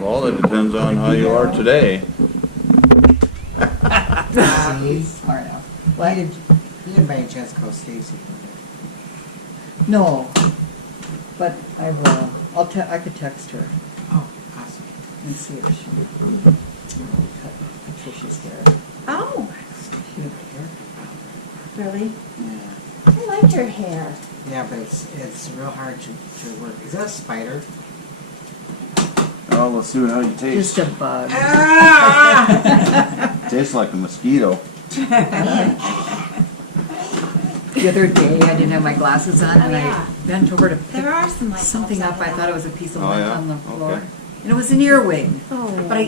Well, it depends on how you are today. Smart enough. You What? didn't by any chance call Stacy? No, but I will. I could text her Oh, awesome. and see if she Patricia's here. Oh, She had hair. really? Yeah. I liked her hair. Yeah, but it's real hard to work. Is that a spider? Oh, let's see how you taste. Just a bug. Tastes like a mosquito. The other day, I didn't have my glasses on, and yeah. I bent over to pick There are some light something bulbs up. out I of thought that. it was a piece of Oh, lint yeah? on the floor, Okay. and it was an earwig. Oh. But I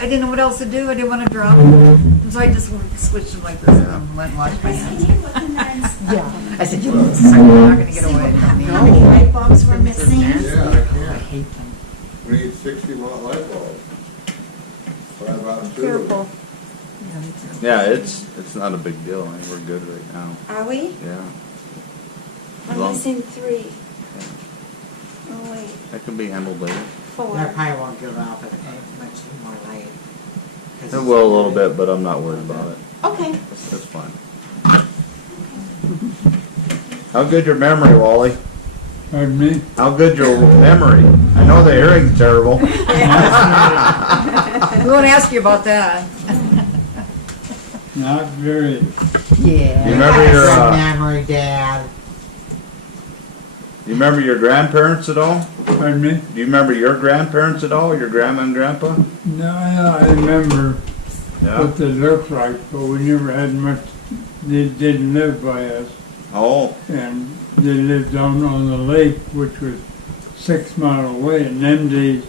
didn't know what else to do. I didn't want to drop it, and so I just switched them like this and went and washed my hands. Yeah. I said, "You know, I'm not going to get away from How many me." light bulbs were missing? Yeah, I I can't. hate them. We need 60-watt light bulbs. What about two? Careful. Yeah, me too. Yeah, it's not a big deal. I mean, we're good right now. Are we? Yeah, I'm Long- missing 3. Oh, wait. that can be handled later. 4. That probably won't give off much more light. It will a little bit, but I'm not worried about it. Okay. That's fine. How good your memory, Wally? Pardon me? How good your memory? I know the hearing's terrible. We won't ask you about that. Not very. Yeah. You remember your Good memory, Dad. you remember your grandparents at all? Pardon me? Do you remember your grandparents at all? Your grandma and grandpa? No, I remember Yeah. what they looked like, but we never had much. They didn't live by us, Oh, and they lived down on the lake, which was 6 miles away. In them days,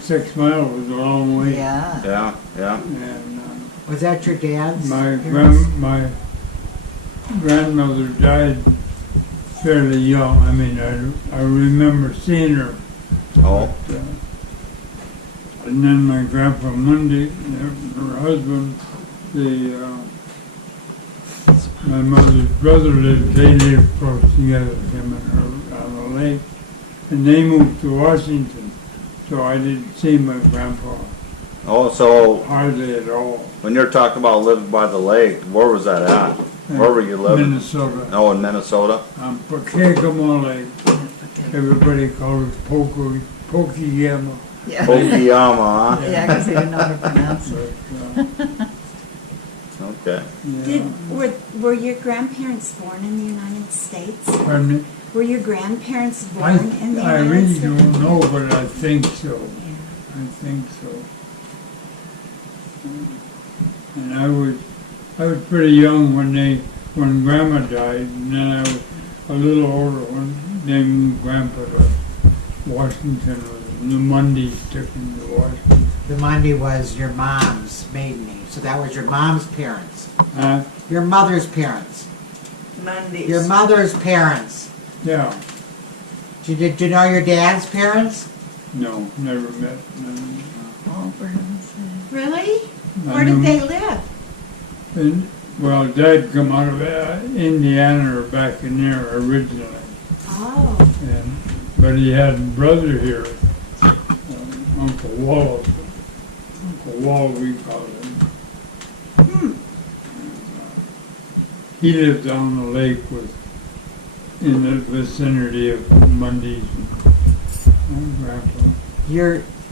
6 miles was a long way. Yeah. yeah, yeah. And Was that your dad's? my parents? my grandmother died fairly young. I mean, I remember seeing her. Oh, And then my grandpa Monday, her husband, my mother's brother they lived close together, him and her, on the lake. And they moved to Washington, so I didn't see my grandpa oh. So hardly at all. when you're talking about living by the lake, where was that at? Where were you living? Minnesota. Oh, in Minnesota. On Pokegama Lake. Everybody called it Pokeyama. Yeah. Okayama, huh? Yeah, because they didn't know how to pronounce it. Okay. Were your grandparents born in the United States? Pardon me? Were your grandparents I born in the United really States? don't know, but I think so. Yeah. I think so. And I was pretty young when Grandma died, and then I was a little older when they moved Grandpa to Washington, or the Mondays took him to Washington. The Monday was your mom's maiden name, so that was your mom's parents. Your mother's parents. Mondays. Your mother's parents. Yeah, Did you know your dad's parents? no, never met none. Oh, for heaven's sake. Really? I Where did knew- they live? And, well, Dad come out of Indiana or back in there originally. Oh. But he had a brother here, Uncle Wall. Uncle Wall, we call him. He lived down the lake in the vicinity of Mundy's and Grandpa.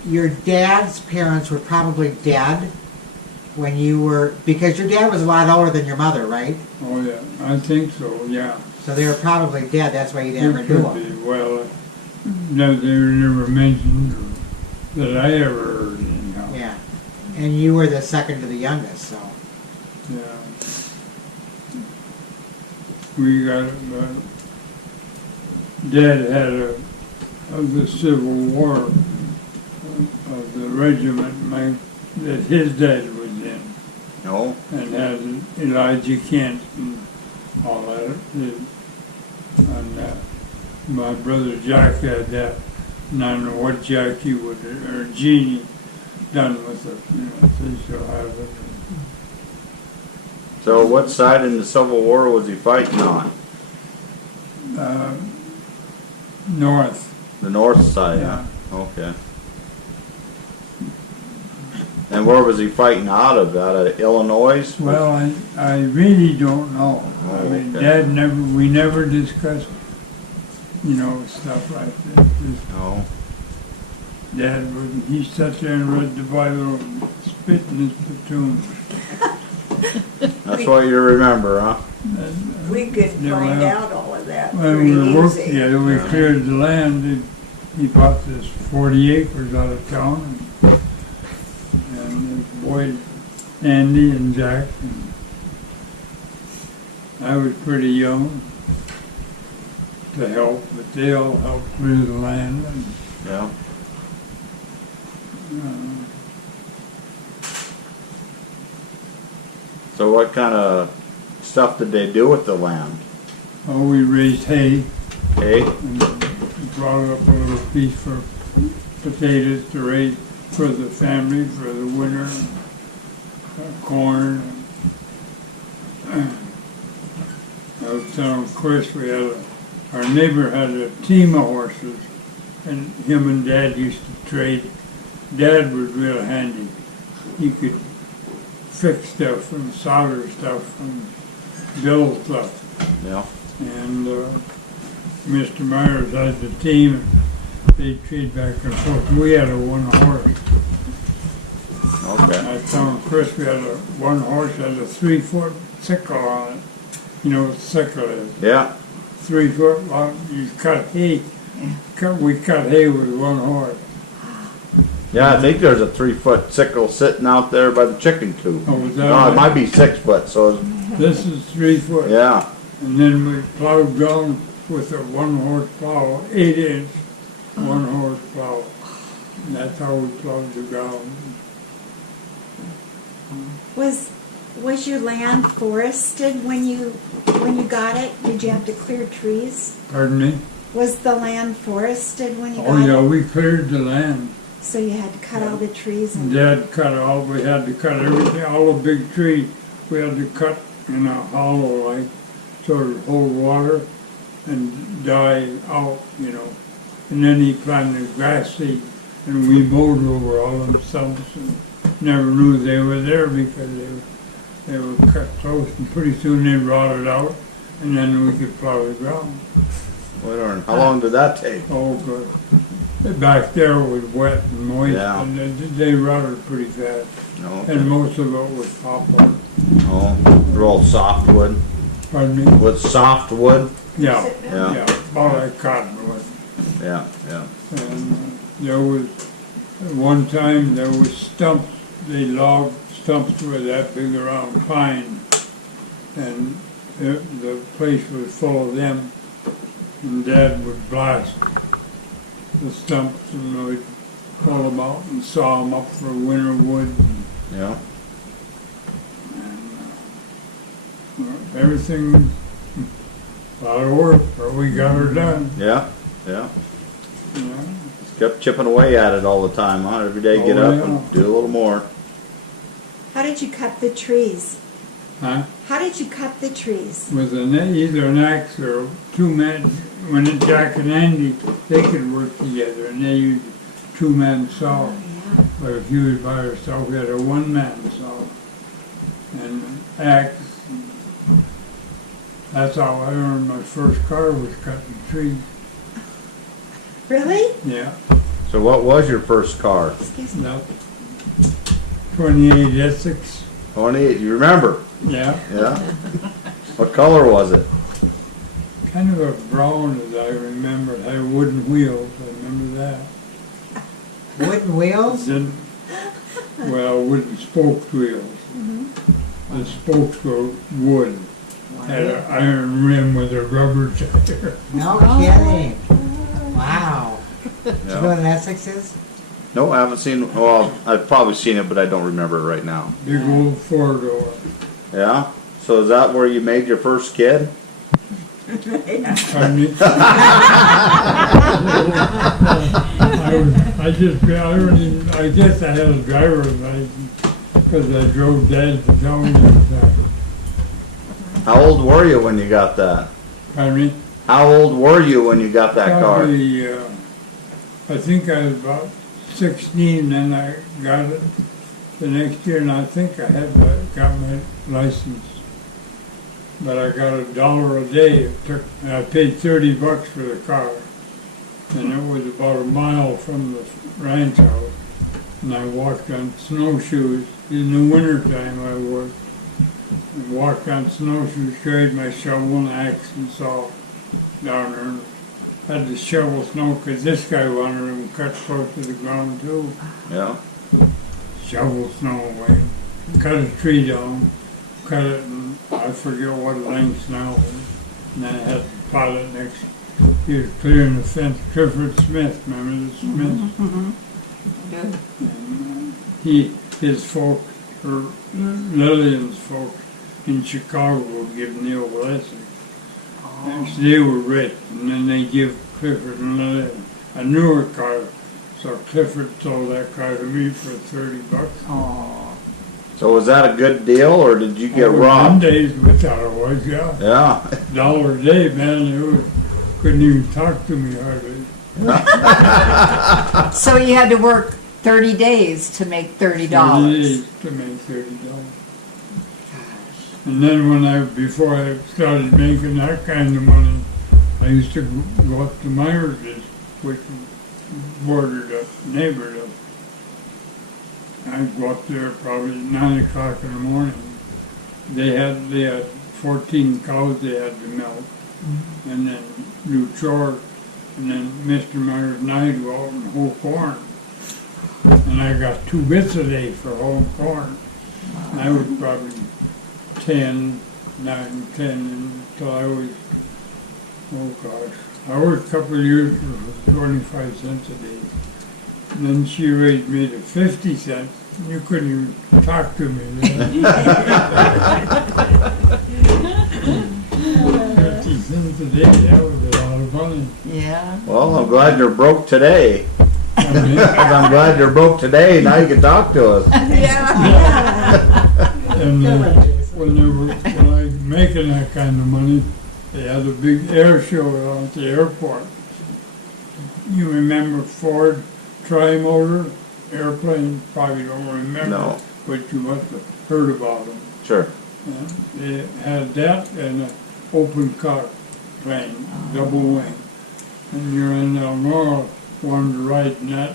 Your dad's parents were probably dead when you were, because your dad was a lot older than your mother, right? Oh, yeah, I think so, yeah. So they were probably dead, that's why you It never knew could them. be. Well, no, they were never mentioned that I ever heard anyhow. Yeah. And you were the second to the youngest, so. Yeah. We got, Dad had of the Civil War of the regiment that his dad was in, No. and had Elijah Kent and all that. And my brother Jack had that, and I don't know what Jackie would, or Jeannie, done with it, so he still has it. So what side in the Civil War was he fighting on? North. The north side, Yeah. huh? Okay. And where was he fighting out of? Out of Illinois? Well, I really don't know. I Oh, mean, okay. we never discussed, stuff like that. Just No. Dad would, he sat there and read the Bible and spit in his platoon. That's what you remember, huh? And, We could Yeah, find well, out all of that when pretty we worked easy. together, we Yeah. cleared the land. He bought this 40 acres out of town. And Boyd, Andy and Jack. And I was pretty young to help, but they all helped clear the land. And, Yeah. So what kind of stuff did they do with the land? we raised hay Hey? and brought up a little piece for potatoes to raise for the family for the winter, corn. I was telling Chris, our neighbor had a team of horses, and him and Dad used to trade. Dad was real handy. He could fix stuff and solder stuff and build stuff. Yeah. And Mr. Myers had the team, and they'd trade back and forth. We had a one horse. Okay. I was telling Chris we had a one horse had a 3-foot sickle on it. You know what a sickle is? Yeah. 3 foot long. You cut hay. We cut hay with one horse. Yeah, I think there's a 3-foot sickle sitting out there by the chicken coop. Oh, was that No, it right? might be 6 foot, so This is 3 foot. yeah. And then we plowed down with a 1-horse plow, 8-inch 1-horse plow. And that's how we plowed the ground. Was your land forested when you got it? Did you have to clear trees? Pardon me? Was the land forested when you Oh got yeah, it? we cleared the land. So you had to cut all the trees and Dad cut all, we had to cut everything, all the big trees, we had to cut in a hollow like, sort of hold water and die out, And then he planted grass seed, and we mowed over all them stumps and never knew they were there because they were cut close, and pretty soon they rotted out, and then we could plow the ground. How long did that take? Oh, good. Back there was wet and moist, Yeah. and they rotted pretty fast. No. And most of it was poplar. Oh, they're all softwood. Pardon me? With softwood? Yeah, Yeah. yeah, all that cottonwood. Yeah, yeah. And there was, at one time, there was stumps, they logged stumps with that big around pine. And the place was full of them. And Dad would blast the stumps and we'd pull them out and saw them up for winter wood. Yeah. Everything, a lot of work, but we got her done. Yeah, yeah. You know? Kept chipping away at it all the time, huh? Every day get Oh, up yeah. and do a little more. how did you cut the trees? Huh? How did you cut the trees? With either an axe or 2 men. When it Jack and Andy, they could work together, and they used 2-man saw. Oh, yeah. But if you was by yourself, we had a 1-man saw and an axe. That's how I earned my first car, was cutting trees. Really? Yeah, So what was your first car? Excuse me. no. 28 Essex. 28, you remember? Yeah, Yeah. What color was it? kind of a brown as I remember. It had wooden wheels. I remember that. Wooden wheels? Then, well, wooden spoked wheels. The spokes were wood. Had an iron rim with a rubber tire. No kidding. Wow. Do you know Yeah. what an Essex is? No, I haven't seen, well, I've probably seen it, but I don't remember it right now. Big old 4-door. Yeah? So is that where you made your first kid? Pardon me? I guess I had a driver's license because I drove Dad to town all the time. How old were you when you got that? Pardon me? How old were you when you got that car? Probably I think I was about 16, then I got it the next year, and I think I got my license. But I got $1 a day. And I paid $30 for the car. And it was about a mile from the ranch house. And I walked on snowshoes. In the wintertime I worked. And walked on snowshoes, carried my shovel and axe and saw down there. And had to shovel snow because this guy wanted them cut close to the ground too. Yeah. Shovel snow away. Cut a tree down. Cut it, and I forget what length now. And I had to pile it next. He was clearing the fence. Clifford Smith, remember the Smith? Mm-hmm. Good. And his folks, or Lillian's folks in Chicago, were giving the old blessing. And so they were rich, and then they give Clifford and Lillian a newer car. So Clifford sold that car to me for $30. Oh. So was that a good deal, or did you get Some robbed? days we thought it was, yeah. Yeah. $1 a day, man. Couldn't even talk to me hardly. So you had to work 30 days to make $30. 30 days to make $30. And then before I started making that kind of money, I used to go up to Myers', which bordered up, neighbored up. I'd go up there probably at 9 o'clock in the morning. They had 14 cows they had to milk, and then do chores, and then Mr. Myers and I'd go out and hoe corn. And I got 2 bits a day for hoeing corn. And I was probably 10, 9, 10 until I was, oh gosh, I worked a couple of years for 25 cents a day. And then she raised me to 50 cents. You couldn't even talk to me then. 50 cents a day, that was a lot of money. Yeah. Well, I'm glad you're broke today. I mean, I'm glad you're broke today. Now you can talk to us. and when I was making that kind of money, they had a big air show out at the airport. You remember Ford Tri-Motor airplane? Probably don't remember, No. but you must have heard about them. Sure. Yeah, they had that and an open car plane, double wing. And you're in Elmore, wanted to ride in that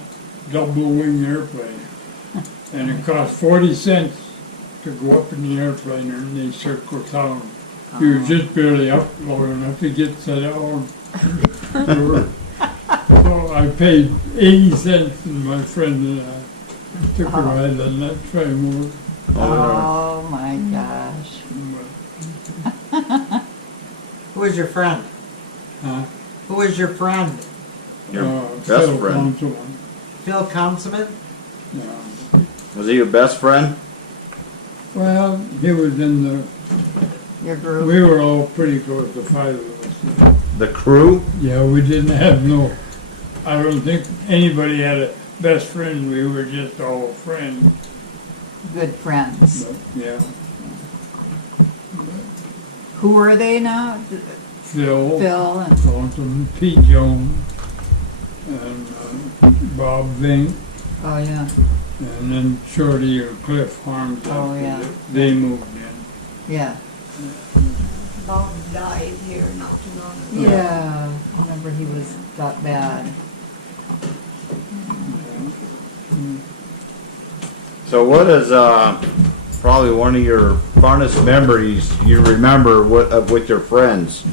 double wing airplane. And it cost 40 cents to go up in the airplane and they circle town. You were just barely up low enough to get set down. So I paid 80 cents and my friend and I took a ride on that train. Oh my gosh. Who was your friend? Huh? Who was your friend? Your best Phil friend. Councilman. Phil Councilman? Yeah. Was he your best friend? Well, he was in the, Your group. we were all pretty close, the 5 of us. The crew? Yeah, we didn't have no, I don't think anybody had a best friend, we were just all friends. Good friends. But, yeah, Who were they now? Phil, Phil and, Councilman Pete Jones, and Bob Vink, oh yeah, and then Shorty or Cliff Harms. Oh, after yeah. They moved in. yeah. Bob died here not too long ago. Yeah, I remember he got bad. So what is probably one of your fondest memories you remember with your friends?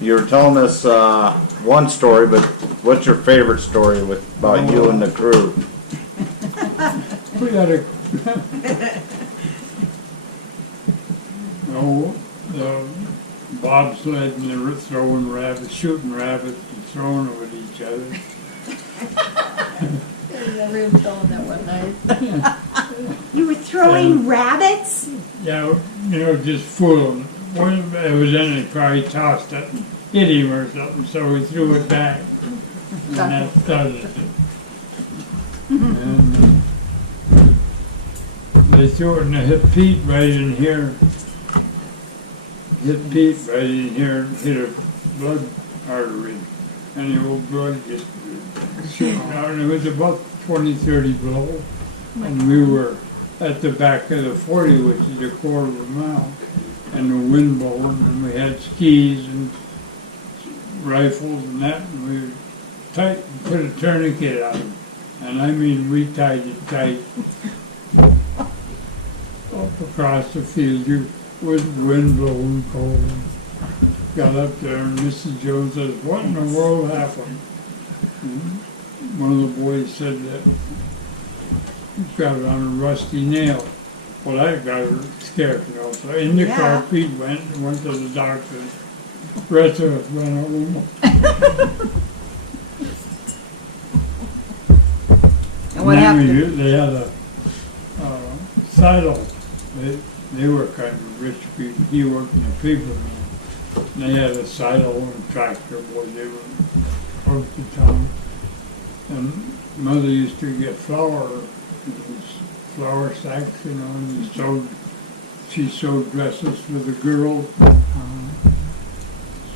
You were telling us one story, but what's your favorite story about you and the crew? We had a, the bobsled and they were throwing rabbits, shooting rabbits and throwing them at each other. You were throwing rabbits? Yeah, just fooling. One evidently probably tossed it and hit him or something, so we threw it back. And that started it. And they threw it and they hit Pete right in here. Hit Pete right in here and hit a blood artery. And the old blood just shooting out, and it was about 20, 30 below. And we were at the back of the 40, which is a quarter of a mile, and the wind blowing, and we had skis and rifles and that, and we put a tourniquet on, and I mean, we tied it tight up across the field with wind blowing cold. Got up there, and Mrs. Joe says, "What in the world happened?" And one of the boys said that he's got it on a rusty nail. Well, I got scared, So in the car, Pete went to the doctor. The rest of us went home. And what happened? They had a saddle. They were kind of rich people. He worked in the paper mill. And they had a saddle and a tractor. Boy, they were close to town. And Mother used to get flour sacks, and she sewed dresses for the girls.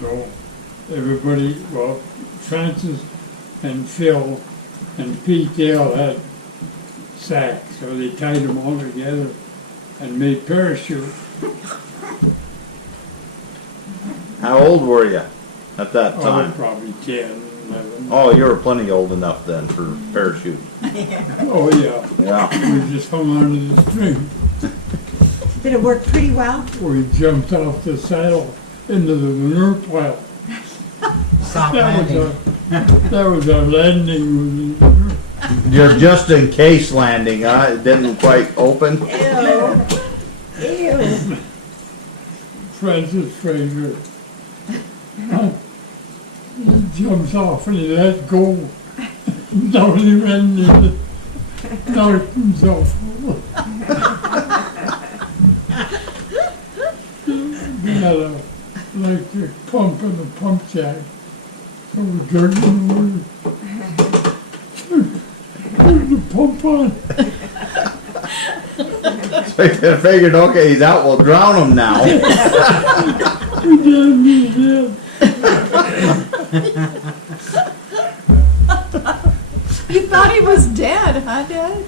So everybody, Francis and Phil and Pete, they all had sacks, so they tied them all together and made parachutes. How old were you at that Oh, time? probably 10, 11. Oh, you were plenty old enough then for parachute. Oh, yeah. Yeah. We just hung onto the string. Did it work pretty well? We jumped off the saddle into the manure pile. Soft That landing. was our landing. Your just in case landing, huh? It didn't quite open. Ew. Francis Fraser. He jumps off and he let go. Now he ran into knocked himself over. We had a electric pump and a pump jack. So we turned it over. Turned the pump on. So you figured, okay, he's out, we'll drown him now. We did. You thought he was dead, huh, Dad?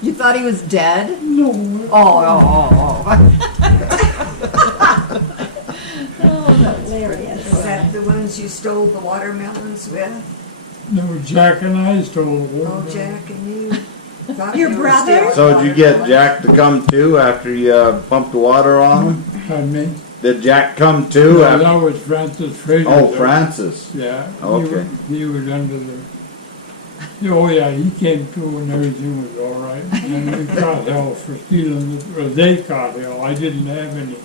You thought he was dead? No. Oh. Hilarious. Is that the ones you stole the watermelons with? No, Jack and I stole one. Oh, Jack and you. Thought Your you were brother? stealing So did you get watermelons. Jack to come too after you pumped the water on him? Pardon me? Did Jack come too? No, after- that was Francis Fraser. Oh, Francis. Yeah. Okay. He was under the. Oh yeah, he came through and everything was all right. And we caught hell for stealing. They caught hell. I didn't have any.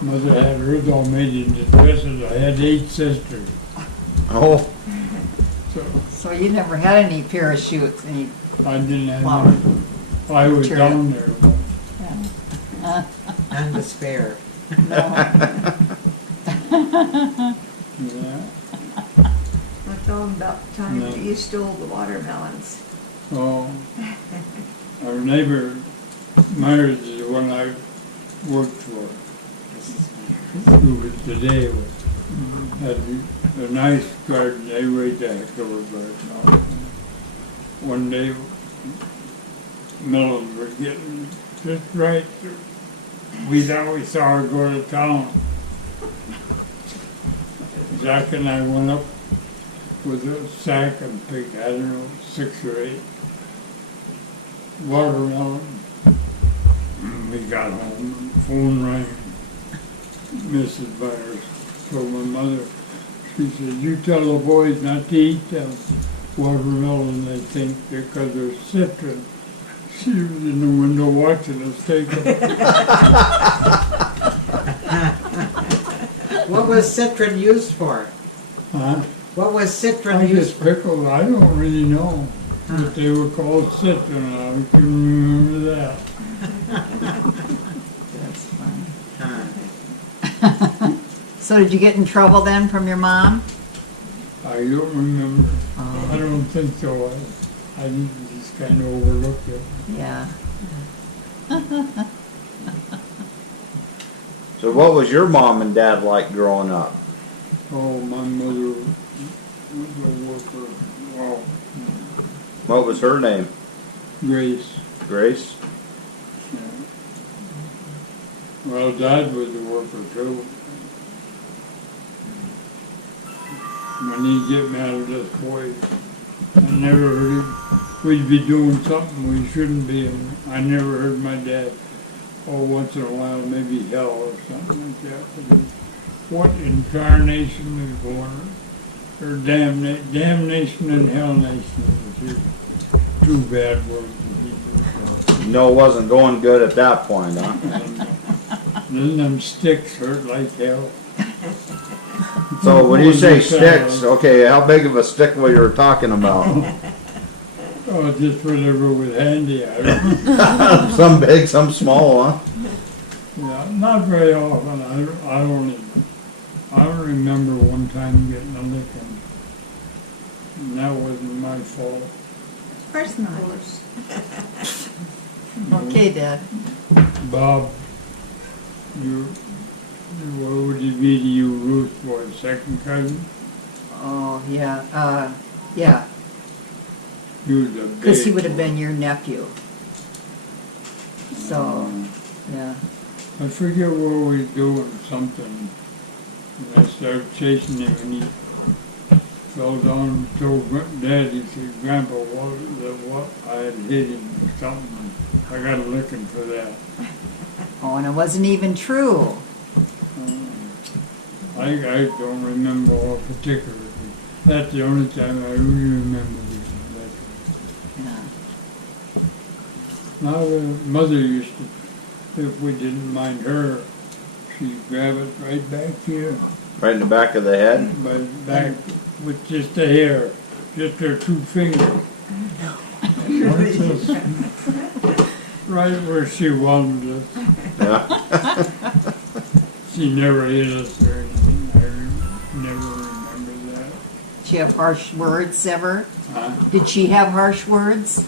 Mother had hers all made into dresses. I had 8 sisters. Oh, So So you never had any parachutes, any I didn't have Wow. any. I was Material. down there. And despair. Yeah. I tell them about the time No. that you stole the watermelons. Oh, our neighbor Myers is the one I worked for. Who was today had a nice garden. They raised a heck of a garden. One day, melons were getting just right. We thought we saw her go to town. Jack and I went up with a sack and picked, I don't know, 6 or 8 watermelon. And we got home, phone rang. Mrs. Byers told my mother, she said, "You tell the boys not to eat them watermelon, they think, because they're citron." She was in the window watching us take them. What was citron used for? Huh? What was citron I used just for? pickled, I don't really know, but they were called citron, I can remember that. That's funny. Huh. So did you get in trouble then from your mom? I don't remember, Oh. I don't think so, I just kind of overlooked it. Yeah. so what was your mom and dad like growing up? Oh, my mother was a worker, well, What was her name? Grace. Grace? Yeah. Well, Dad was a worker too. When he'd get mad at us boys, I never heard him. We'd be doing something we shouldn't be, and I never heard my dad. Oh, once in a while, maybe hell or something like that. But what incarnation is going on? Or damnation and hell nation is two bad words in Hebrew. You know it wasn't going good at that point, huh? Then them sticks hurt like hell. So when you say Wasn't that- sticks, okay, how big of a stick were you talking about? Oh, just whatever was handy. Some big, some small, huh? Yeah, not very often. I don't remember one time getting a licking. And that wasn't my fault. Of course not. Okay, Dad. Bob, what would it be to you, Ruth, for a second cousin? Oh, yeah, yeah, He was a big. because he would have been your nephew. So, yeah. I forget what we was doing, something. And I started chasing him and he fell down and told Dad, he said, Grandpa, what I had hit him or something. I got a licking for that. Oh, and it wasn't even true. I don't remember all particulars. That's the only time I really remember this. Yeah. Now, Mother used to, if we didn't mind her, she'd grab it right back here, Right in the back of the head? by the back, with just the hair, just her 2 fingers. Right where she wanted us. Yeah. She never hit us or anything. I never remember that. Did she have harsh words ever? Huh? Did she have harsh words?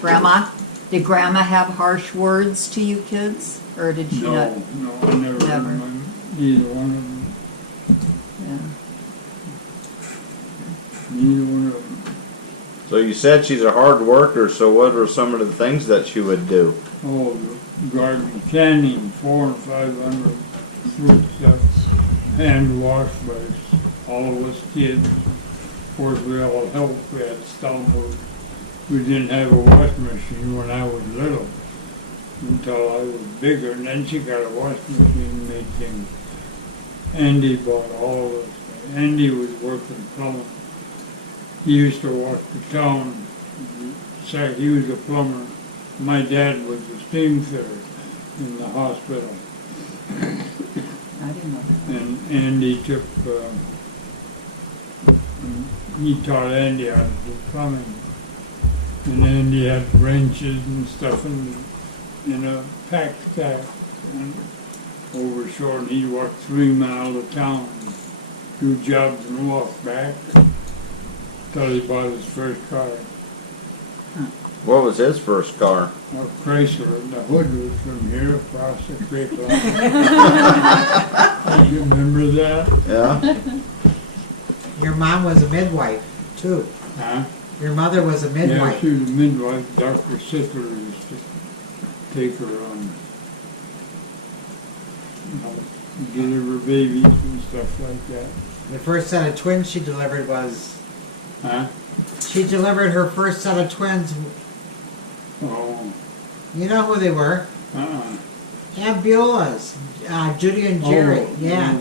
Grandma? Did Grandma have harsh words to you kids? Or did she not? No, I never Never. remember either one of them. Yeah. Neither one of them. So you said she's a hard worker, so what are some of the things that she would do? Oh, the garden canning, 400 and 500 fruit stuff, hand washed by all of us kids. Of course, we all helped. We had stumbles. We didn't have a washing machine when I was little until I was bigger, and then she got a washing machine and made things. Andy bought all of us. Andy was working plumbing. He used to wash the town. So he was a plumber. My dad was a steam fitter in the hospital. I didn't know that. And Andy took, he taught Andy how to do plumbing. And Andy had wrenches and stuff in a pack stack. And over short, and he'd walk 3 miles of town, do jobs and walk back till he bought his first car. What was his first car? A Chrysler, and the hood was from here across the creek line. You remember that? Yeah? Your mom was a midwife, too. Huh? Your mother was a Yeah, midwife. she was a midwife. Dr. Sittler used to take her on, deliver babies and stuff like that. The first set of twins she delivered was, Huh? she delivered her first set of twins. Oh, You know who they were? Aunt Beulah's, Judy and Jerry. Oh, Yeah.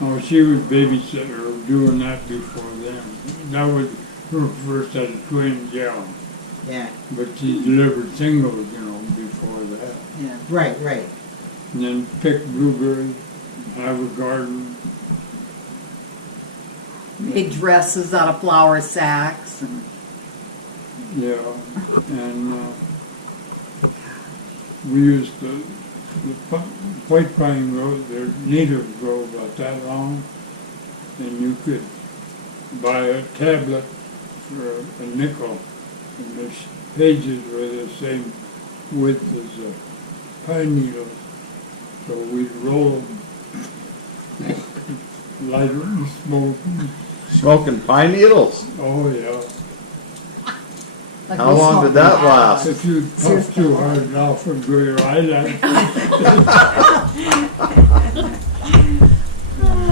Oh, she was babysitter doing that before them. That was her first set of twins, yeah. Yeah. But she delivered singles, before that. Yeah. Right, right. And then pick blueberries, have a garden. Made dresses out of flour sacks. And Yeah, and we used to, white pine grows, their natives grow about that long, and you could buy a tablet for a nickel, and the pages were the same width as a pine needle, so we'd roll them, light it and smoke 'em. Smoking pine needles? Oh, yeah. Like How we long smoke did that in the last? If you puff too hard off and go your eyelash,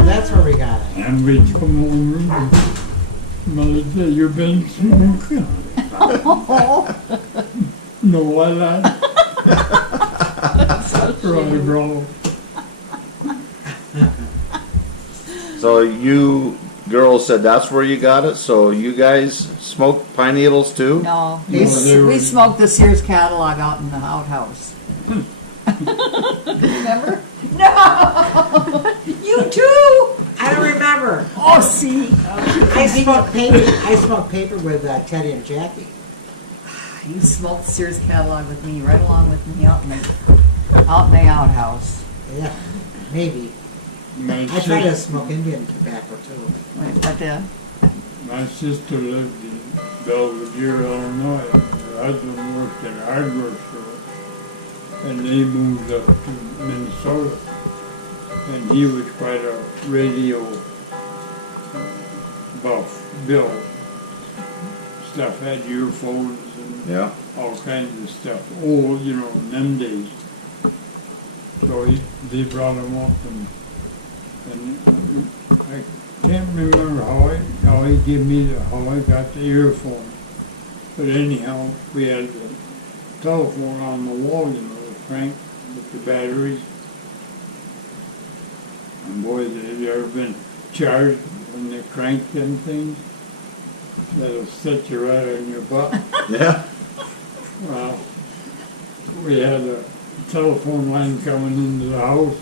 That's where we got it. and we'd come home and mother said, "You've been smoking." No eyelash. Right, bro. So you girls said that's where you got it, so you guys smoke pine needles too? No, No, they were- we smoked the Sears catalog out in the outhouse. Remember? No! You too! I don't remember. Oh, see? I smoked paper with Teddy and Jackie. You smoked Sears catalog with me, right along with me out in the outhouse. Yeah, maybe. My I try to sis- smoke Indian tobacco too. Wait, but, my sister lived in Belvedere, Illinois. Her husband worked at a hardware store, and they moved up to Minnesota. And he was quite a radio buff. Bill stuff had earphones and Yeah. all kinds of stuff. Old, you know, in them days. So they brought him up, and I can't remember how he gave me how I got the earphone. But anyhow, we had the telephone on the wall, you know, the crank with the batteries. And boy, have you ever been charged when they crank them things? That'll set you right on your butt. Yeah. Well, we had a telephone line coming into the house,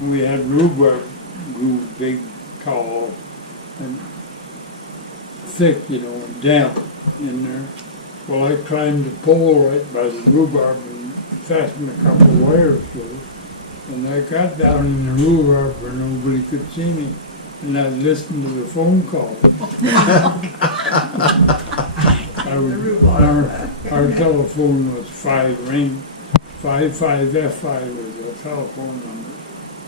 and we had rhubarb grew big, tall, and thick, you know, and damp in there. Well, I climbed the pole right by the rhubarb and fastened a couple of wires to it. And I got down in the rhubarb where nobody could see me, and I listened to the phone call. Our telephone was 5 ring, 55F5 was the telephone number.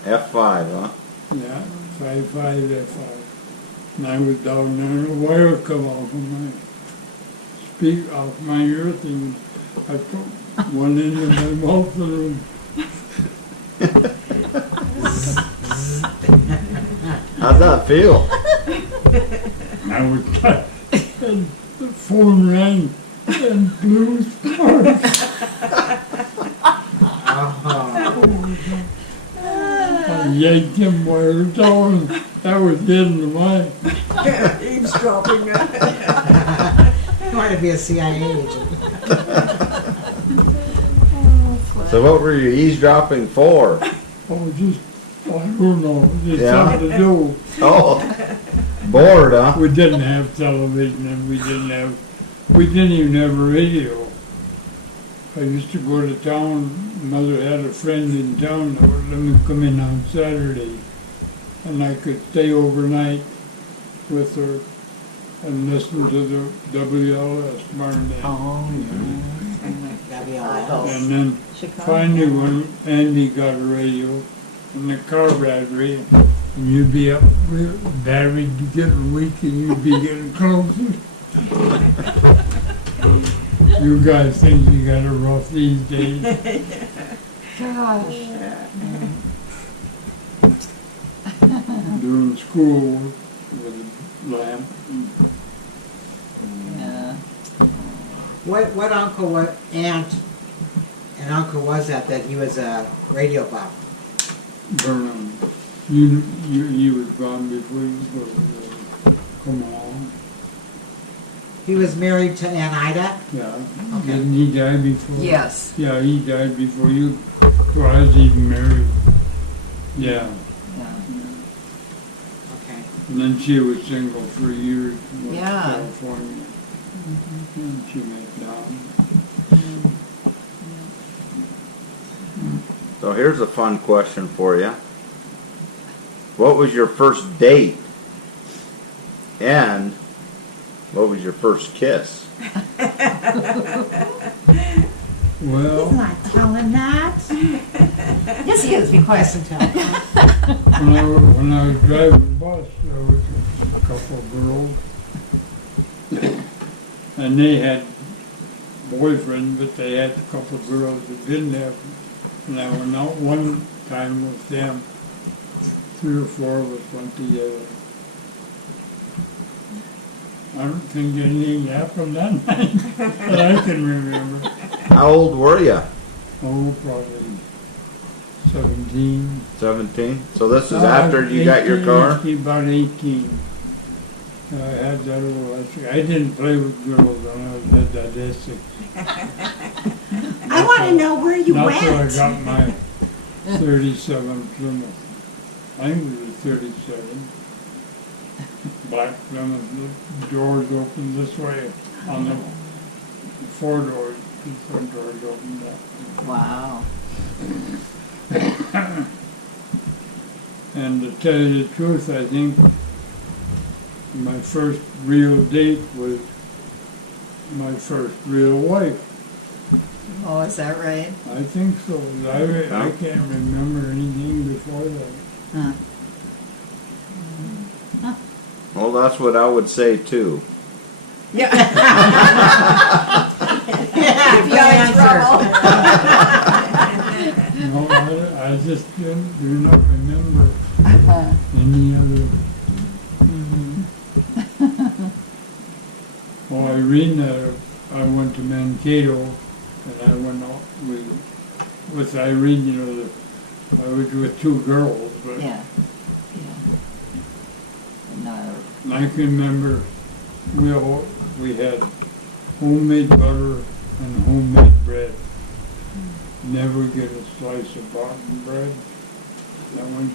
F5, huh? Yeah, 55F5. And I was down there and a wire come off off my ear thing. I put one into my mouth and How'd that feel? I was cut. And the phone rang and blew sparks. I yanked them wires down. That was the end of mine. Eavesdropping. You want to be a CIA agent. So what were you eavesdropping for? Oh, just, I don't know, just Yeah. something to do. Oh, bored, huh? We didn't have television and we didn't even have a radio. I used to go to town, mother had a friend in town that would let me come in on Saturday. And I could stay overnight with her and listen to the WLS Martin. oh, That'd be all right. And then finally when Andy got a radio and the car battery, and you'd be up, battery getting weak and you'd be getting closer. You guys think you got it rough these days. gosh. Doing school with a lamp. Yeah. What uncle, what aunt and uncle was that he was a radio buff? Burnham. You was gone before you were, come on. He was married to Aunt Ida? Yeah. Okay. Didn't he die before? Yes. Yeah, he died before you, before I was even married. Yeah. Yeah. Okay. And then she was single for years in Yeah. California. And she went down. So here's a fun question for you. What was your first date? And what was your first kiss? Well, He's not telling that. Yes, he is. Be quiet. Yes and tell. when I was driving bus, there was a couple of girls. And they had boyfriend, but they had a couple of girls that didn't have them. And I went out one time with them. 3 or 4 of us went together. I don't think anything happened that night that I can remember. How old were you? Oh, probably 17. 17? So this is after you got your car? About 18. I had that old electric. I didn't play with girls when I had that Essex. I want to know where you Not went. till I got my 37 Plymouth. I think it was 37. Black Plymouth, the doors open this way on the 4 doors. The front doors opened up. Wow. And to tell you the truth, I think my first real date was my first real wife. Oh, is that right? I think so. I can't remember anything before that. Huh. Well, that's what I would say too. Yeah. Yeah, If good you're in answer. trouble. No, I just do not remember any other. Well, Irene, I went to Mankato, and I went out with Irene, you know, I was with 2 girls, but Yeah. Yeah. No. I can remember we had homemade butter and homemade bread. Never get a slice of boughten bread. That one,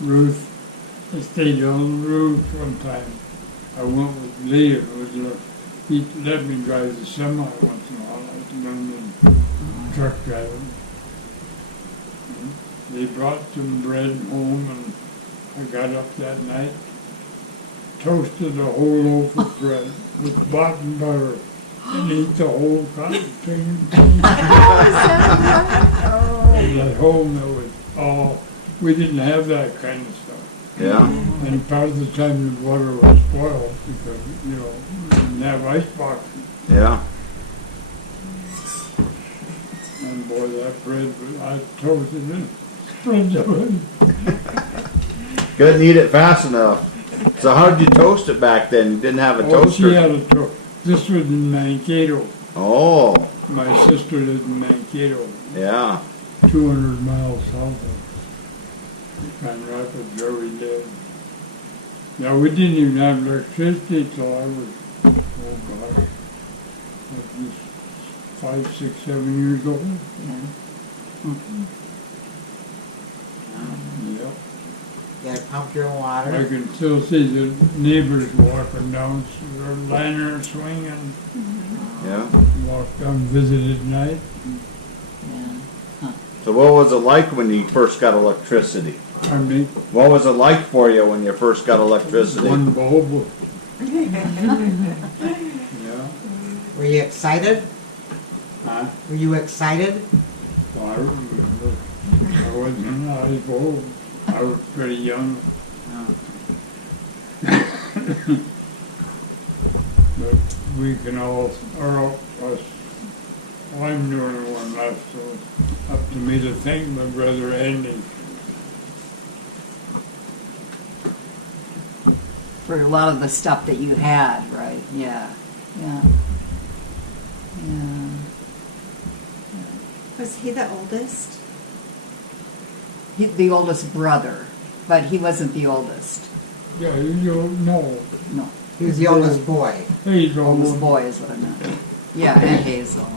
Ruth, I stayed on the roof one time. I went with Lee, he let me drive the semi once in a while, like learning truck driving. They brought some bread home, and I got up that night, toasted a whole loaf of bread with boughten butter, and ate the whole cotton thing. And at home, it was all, we didn't have that kind of stuff. Yeah. And part of the time the water was spoiled because, you know, we didn't have ice boxes. Yeah. And boy, that bread, I toasted it, spread it. Couldn't eat it fast enough. So how did you toast it back then? You didn't have a Oh, she toaster? had a toast. This was in Mankato. Oh, My sister lived in Mankato, yeah. 200 miles south of Grand Rapids, where we lived. Now, we didn't even have electricity till I was, oh gosh, at least 5, 6, 7 years old. Yeah. Yep. You gotta pump your own I water. can still see the neighbors walking down, their lantern swinging, Yeah. walk down, visit at night. Yeah. So what was it like when you first got electricity? I mean, What was it like for you when you first got electricity? one bulb. Yeah. Were you excited? Huh? Were you excited? Well, I remember. I wasn't as old. I was pretty young. But we can all, or us, I'm the only one left, so it's up to me to thank my brother Andy. For a lot of the stuff that you had, right? Yeah. Yeah. Yeah. Was he the oldest? The oldest brother, but he wasn't the oldest. Yeah, you don't know. No, He was the oldest boy. He's oldest almost, boy is what I meant. Yeah, and Hazel.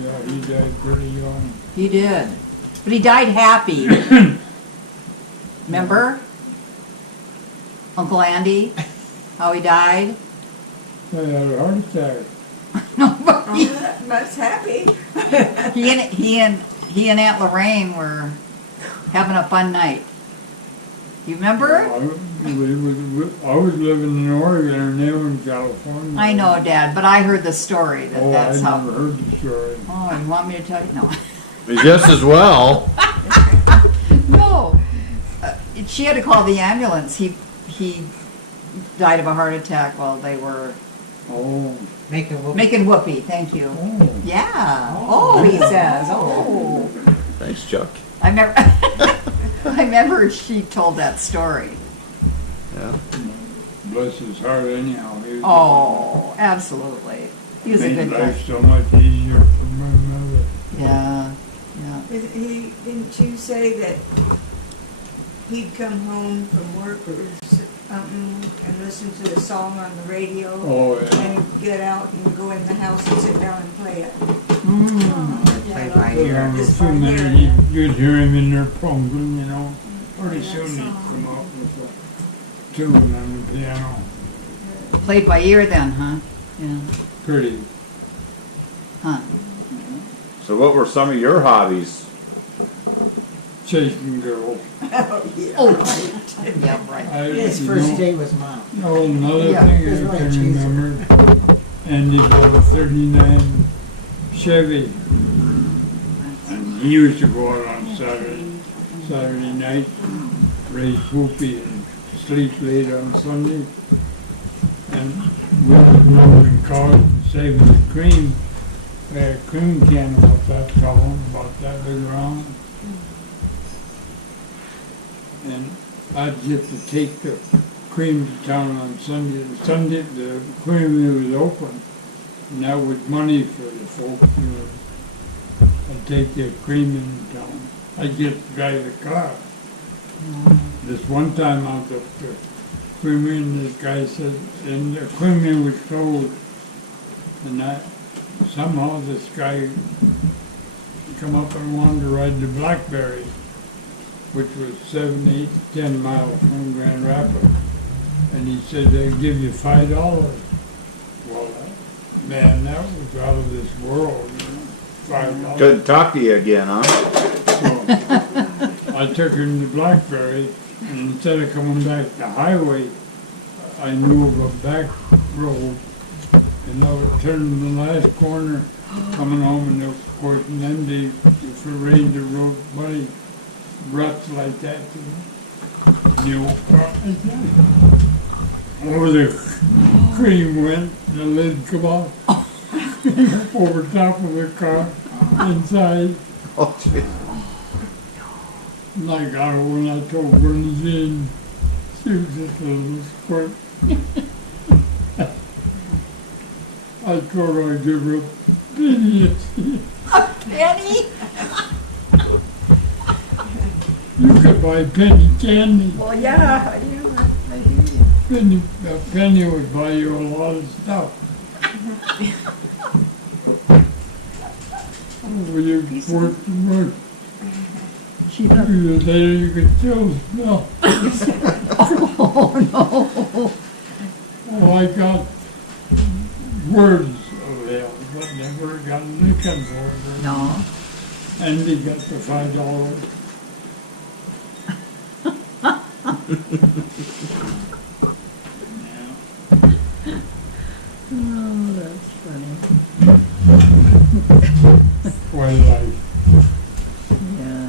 yeah, he died pretty young. He did, but he died happy. Remember, Uncle Andy, how he died? He had a heart attack. No, but Most happy. he and Aunt Lorraine were having a fun night. You remember? I was living in Oregon and they were in California. I know, Dad, but I heard the story that Oh, that's I how. never heard the story. Oh, you want me to tell you? No. Just as well. No. She had to call the ambulance. He died of a heart attack while they were. Oh, Making whoopee. Making whoopee, thank you. Oh, Yeah, oh, he says, oh. Thanks, Chuck. I remember, I remember she told that story. Yeah. bless his heart anyhow. He was- Oh, absolutely. He was a Made good guy. life so much easier for my mother. Yeah, yeah. Didn't you say that he'd come home from work or something and listen to a song on the radio? Oh, yeah. And get out and go in the house and sit down and play it? Mm. Play by Yeah, ear. a Just few by minutes, hearing you'd hear him in there pumping, you know. Pretty that soon he'd song. come up with a tune on the piano. Played by ear then, huh? Yeah, Pretty. huh? So what were some of your hobbies? Chasing girls. Oh, yeah, right. His You first know, date was mom. Oh, another Yeah, thing it's I really can cheesy. remember, Andy bought a 39 Chevy. And he used to go out on Saturday night, raise whoopee and sleep late on Sunday. And we would go in cars and saving the cream. We had a cream can about that tall, about that big around. And I'd get to take the cream to town on Sunday. And Sunday, the creamery was open, and that was money for the folks, you know. I'd take their cream in town. I'd get to drive the car. This one time I was up the creamery, and this guy said, and the creamery was closed. And somehow this guy come up and wanted to ride the Blackberry, which was 7, 8, 10 miles from Grand Rapids. And he said, they'll give you $5. Well, man, that was out of this world, you know, $5. Couldn't talk to you again, huh? So I took her in the Blackberry, and instead of coming back the highway, I knew of a back road, and I would turn the last corner, coming home, and of course, in them days, if it rained, the road, buddy, ruts like that, you know, over the cream went, and the lid come off, over top of the car, inside. Oh, jeez. And I got her when I told Bernadine, she was just a little squirt. I told her I'd give her a penny. Penny? You could buy penny candy. Well, yeah, I do. I hear you. A penny would buy you a lot of stuff. When you work and work, She later you could still smell. oh, no. Oh, I got words of hell, but never got a licking for it. No. And he got the $5. Yeah. Oh, that's funny. Quite life. Yeah.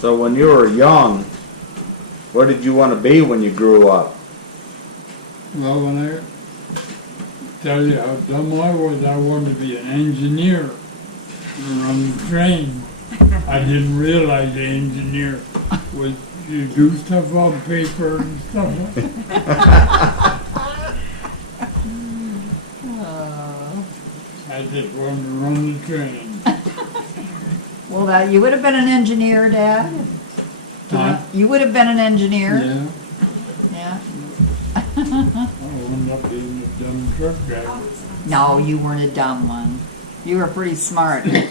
So when you were young, what did you want to be when you grew up? Well, when I tell you how dumb I wanted to be an engineer and run the train. I didn't realize the engineer was you do stuff on paper and stuff. Oh. I just wanted to run the train. Well, that you would have been an engineer, Dad. Huh? You would have been an engineer. Yeah, Yeah. I wound up being a dumb truck driver. No, you weren't a dumb one. You were pretty smart. I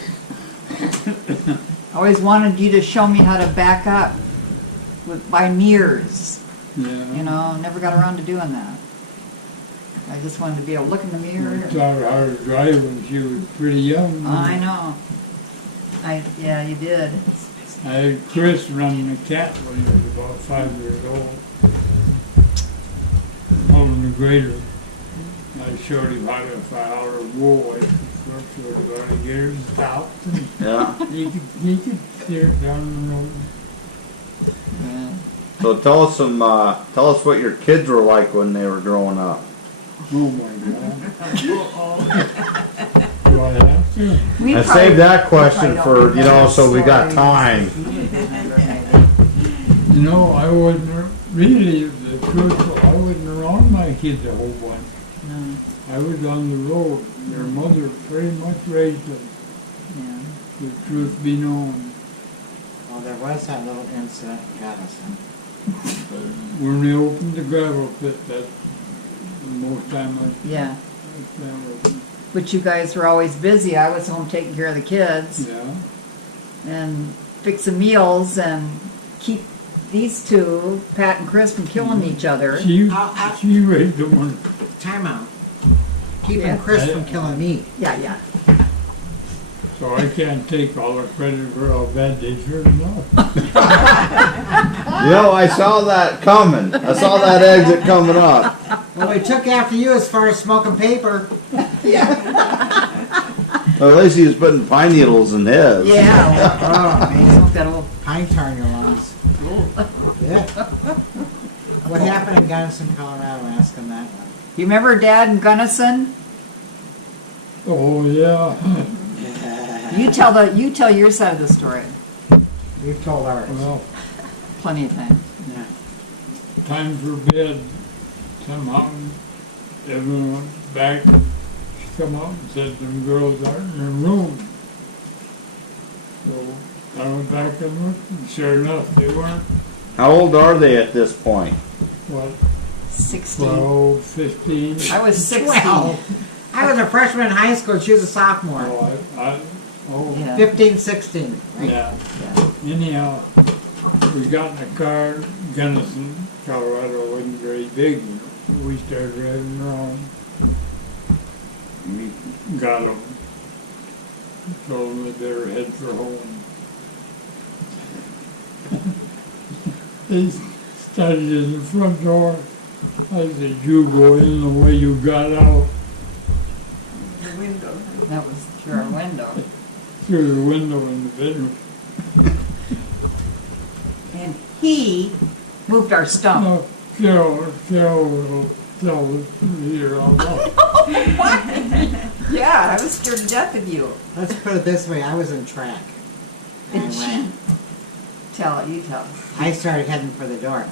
always wanted you to show me how to back up by mirrors. Yeah. You know, never got around to doing that. I just wanted to be able to look in the I mirror. taught her how to drive when she was pretty young. I know. Yeah, you did. I had Chris running the cat when he was about 5 years old. Holding the grader. I showed him how to wool. I showed him how to get her to stop. Yeah. He could steer it down the road. Yeah. So tell us what your kids were like when they were growing up. Oh my God. Do I have to? We I probably- saved that we question probably don't for, you know, remember so we got stories. time. You know, I wouldn't, really, the truth, I wouldn't around my kids a whole bunch. No, I was on the road. Their mother pretty much raised them, yeah. the truth be known. Well, there was that little incident in Gunnison. When we opened the gravel pit, that's the most time I Yeah, spent with them. but you guys were always busy. I was home taking care of the kids Yeah. and fixing meals and keep these two, Pat and Chris, from killing each other. She I'll- raised them when, Time out. Keeping Yeah. Chris from killing me. Yeah, yeah. so I can't take all the credit for how bad they turned out. You know, I saw that coming. I saw that exit coming up. Well, we took after you as far as smoking paper. Well, at least he was putting pine needles in his. Yeah. Oh, man. Smoke that old. Pine tar in your lungs. Yeah. What happened in Gunnison, Colorado? Ask him that one. You remember Dad in Gunnison? Oh, yeah. You tell your side of the story. We've told ours. Well, Plenty of times. Yeah. time for bed. Somehow, everyone went back, she come up and said them girls aren't in their room. So I went back and looked, and sure enough, they weren't. How old are they at this point? What, 16. 12, 15? I was 16. Well, I was a freshman in high school. She was a sophomore. Oh, Yeah. 15, 16. Right? yeah. Anyhow, we got in a car, Gunnison, Colorado wasn't very big. We started driving around. We got them. Told them that they were headed for home. They started in the front door. I said, you go in the way you got out, The window. That was through our window. through the window in the bedroom. And he moved our stump. No, Carol will tell us here all about. Yeah, I was scared to death of you. Let's put it this way. I was in track. And I And she- ran. Tell it, you tell. I started heading for the door.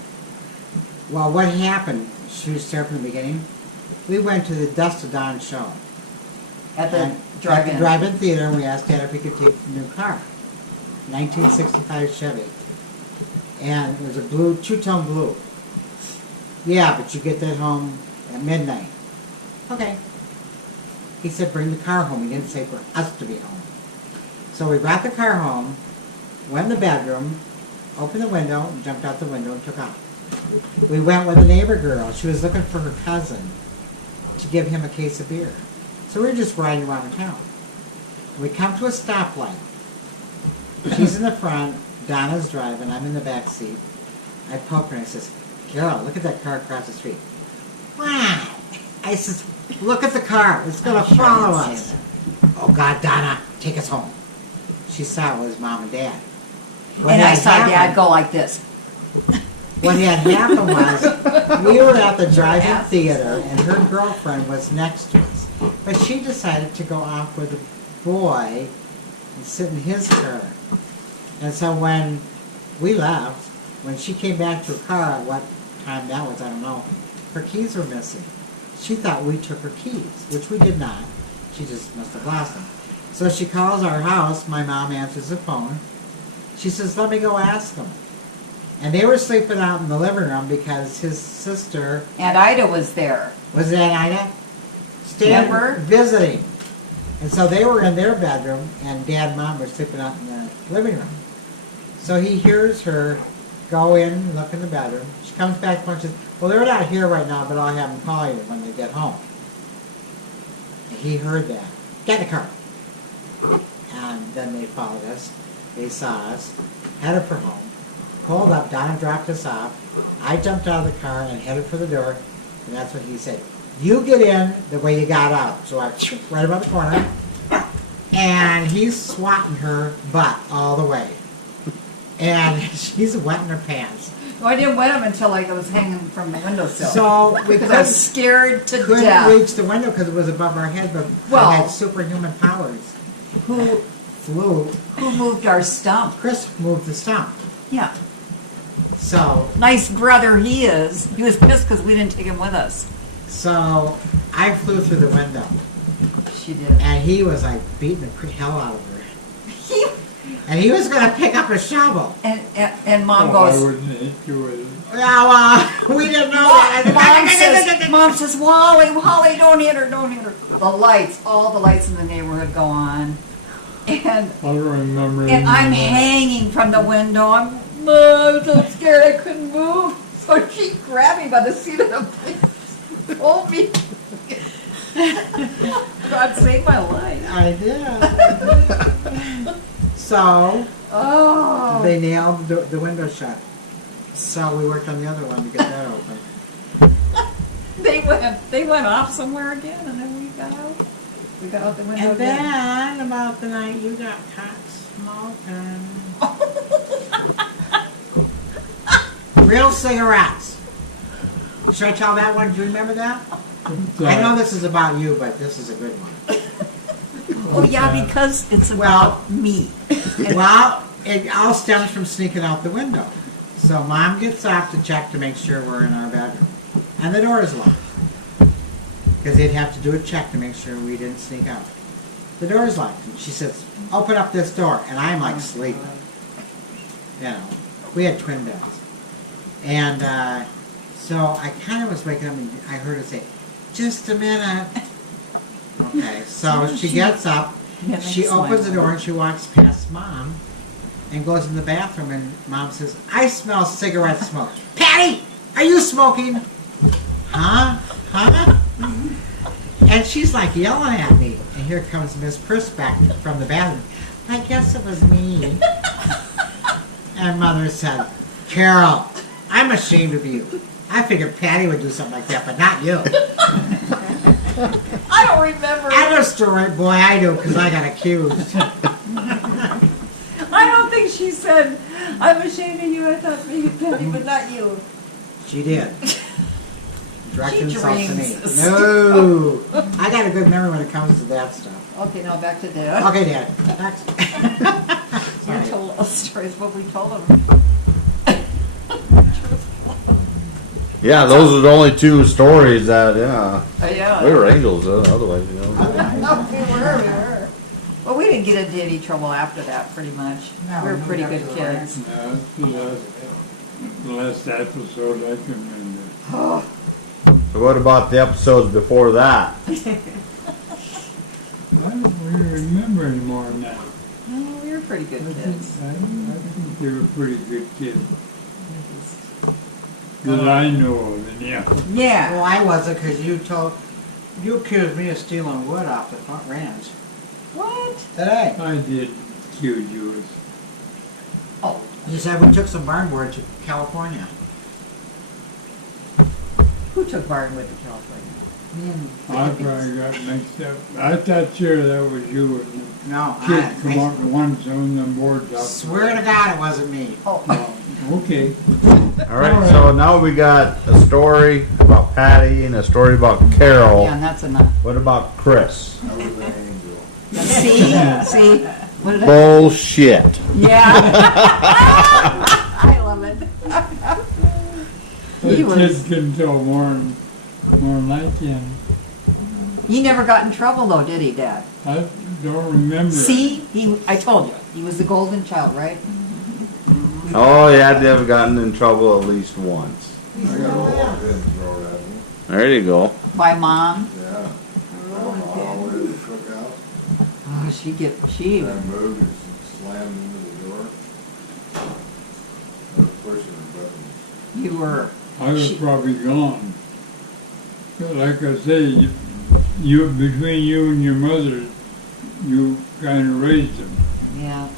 Well, what happened, should we start from the beginning? We went to the Dust to Dawn show. At the And At the drive-in. drive-in theater, and we asked Dad if we could take the new car. 1965 Chevy. And it was a blue, two-tone blue. Yeah, but you get that home at midnight. Okay. He said, bring the car home. He didn't say for us to be home. So we brought the car home, went in the bedroom, opened the window, and jumped out the window and took off. We went with a neighbor girl. She was looking for her cousin to give him a case of beer. So we were just riding around town. We come to a stoplight. She's in the front, Donna's driving, I'm in the back seat. I poke her and I says, Carol, look at that car across the street. Wow. I says, look at the car. It's going to follow us. Oh, God, Donna, take us home. She saw it was Mom and Dad. What And I had saw happened- Dad go like this. What had happened was, we were at the drive-in theater, and her girlfriend was next to us. But she decided to go off with a boy and sit in his car. And so when we left, when she came back to her car, at what time that was, I don't know, her keys were missing. She thought we took her keys, which we did not. She just must have lost them. So she calls our house. My mom answers the phone. She says, let me go ask them. And they were sleeping out in the living room because his sister, And Ida was there. was it Ida? Remember? Visiting. And so they were in their bedroom, and Dad and Mom were sleeping out in the living room. So he hears her go in, look in the bedroom. She comes back and says, well, they're not here right now, but I'll have them call you when they get home. And he heard that. Get in the car. And then they followed us. They saw us, headed for home. Pulled up, Donna dropped us off. I jumped out of the car and headed for the door, and that's what he said. You get in the way you got out. So I right about the corner, and he's swatting her butt all the way. And she's wetting her pants. Well, I didn't wet them until like I was hanging from the windowsill. So we Because I was scared to couldn't death. reach the window because it was above our head, but Well- I had superhuman powers. Who Flew. moved our stump? Chris moved the stump. Yeah. So Nice brother he is. He was pissed because we didn't take him with us. I flew through the window, She did. and he was like beating the hell out of her. He, And he was gonna pick up a shovel. and Mom Oh, I goes, wouldn't hit you with it. Yeah, we didn't know that. Mom says, Wally, don't hit her, don't hit her. The lights, all the lights in the neighborhood go on. And I don't remember. And I'm any of that. hanging from the window. I'm so scared I couldn't move. So she grabbed me by the seat of the pants, pulled me. God saved my life. I did. So Oh. they nailed the window shut. So we worked on the other one to get that open. They went off somewhere again, and then we got out. We got out the window And again. then about the night you got caught smoking real cigarettes. Should I tell that one? Do you remember that? I know this is about you, but this is a good one. Oh yeah, because it's about me. Well, it all stems from sneaking out the window. So Mom gets up to check to make sure we're in our bedroom. And the door is locked. Because they'd have to do a check to make sure we didn't sneak out. The door is locked. And she says, open up this door. And I'm like sleeping. You know, we had twin beds. And so I kind of was waking up and I heard her say, just a minute. Okay, so she gets up. She opens the door and she walks past Mom and goes in the bathroom and Mom says, I smell cigarette smoke. Patty, are you smoking? Huh? Huh? And she's like yelling at me. And here comes Miss Purse back from the bathroom. I guess it was me. And Mother said, Carol, I'm ashamed of you. I figured Patty would do something like that, but not you. I don't remember. I know a story, boy, I do, because I got accused. I don't think she said, I'm ashamed of you. I thought maybe Penny, but not you. She did. Direct She insults to me. dreams. No. I got a good memory when it comes to that stuff. Okay, now back to Dad. Okay, Dad. Next. You Sorry. told us stories, what we told him. Yeah, those are the only two stories that, yeah, Yeah. we were angels, otherwise, you know. No, we were. Well, we didn't get into any trouble after that, pretty much. No, We were we pretty got good to the kids. No, it's the last episode I can remember. Oh, So what about the episodes before that? I don't really remember anymore than that. no, we were pretty good I kids. think they were pretty good kids. That I know of, anyhow. Yeah. Well, I wasn't, because you accused me of stealing wood off the front ranch. What? Today. I did accuse you of. Oh, You said we took some barn board to California. who took Bartonwood to California? I probably got mixed up. I thought sure that was you and No, the kid come up and won some of them boards I out. swear to God it wasn't me. Oh, Oh, okay. All right, so now we got a story about Patty and a story about Carol. yeah, and that's enough. What about Chris? I was an angel. See? What did I? Bullshit. Yeah. I love it. The He kid was- couldn't tell more than I can. He never got in trouble though, did he, Dad? I don't remember. See? I told you. He was the golden child, right? Oh, yeah, they have gotten in trouble at least once. I got a roll pin thrown at me. There you go. By Mom. Yeah. All the way to the cookout. Oh, she. And I moved and slammed into the door. I was pushing her button. You were. I was probably gone. But like I say, you between you and your mother, you kind of raised them. Yeah.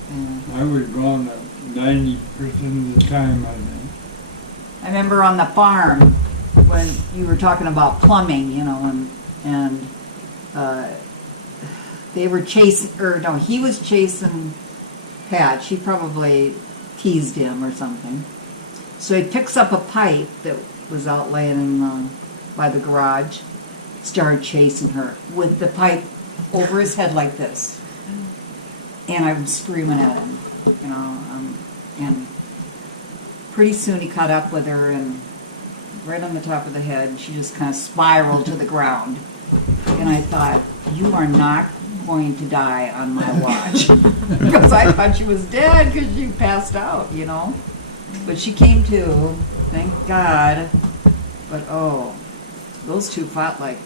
I was gone 90% of the time, I think. I remember on the farm when you were talking about plumbing, you know, and they were chasing, or no, he was chasing Pat. She probably teased him or something. So he picks up a pipe that was out laying by the garage, started chasing her with the pipe over his head like this. And I'm screaming at him, you know, and pretty soon he caught up with her and right on the top of the head, she just kind of spiraled to the ground. And I thought, you are not going to die on my watch. Because I thought she was dead because she passed out, you know. But she came to, thank God. But oh, those two fought like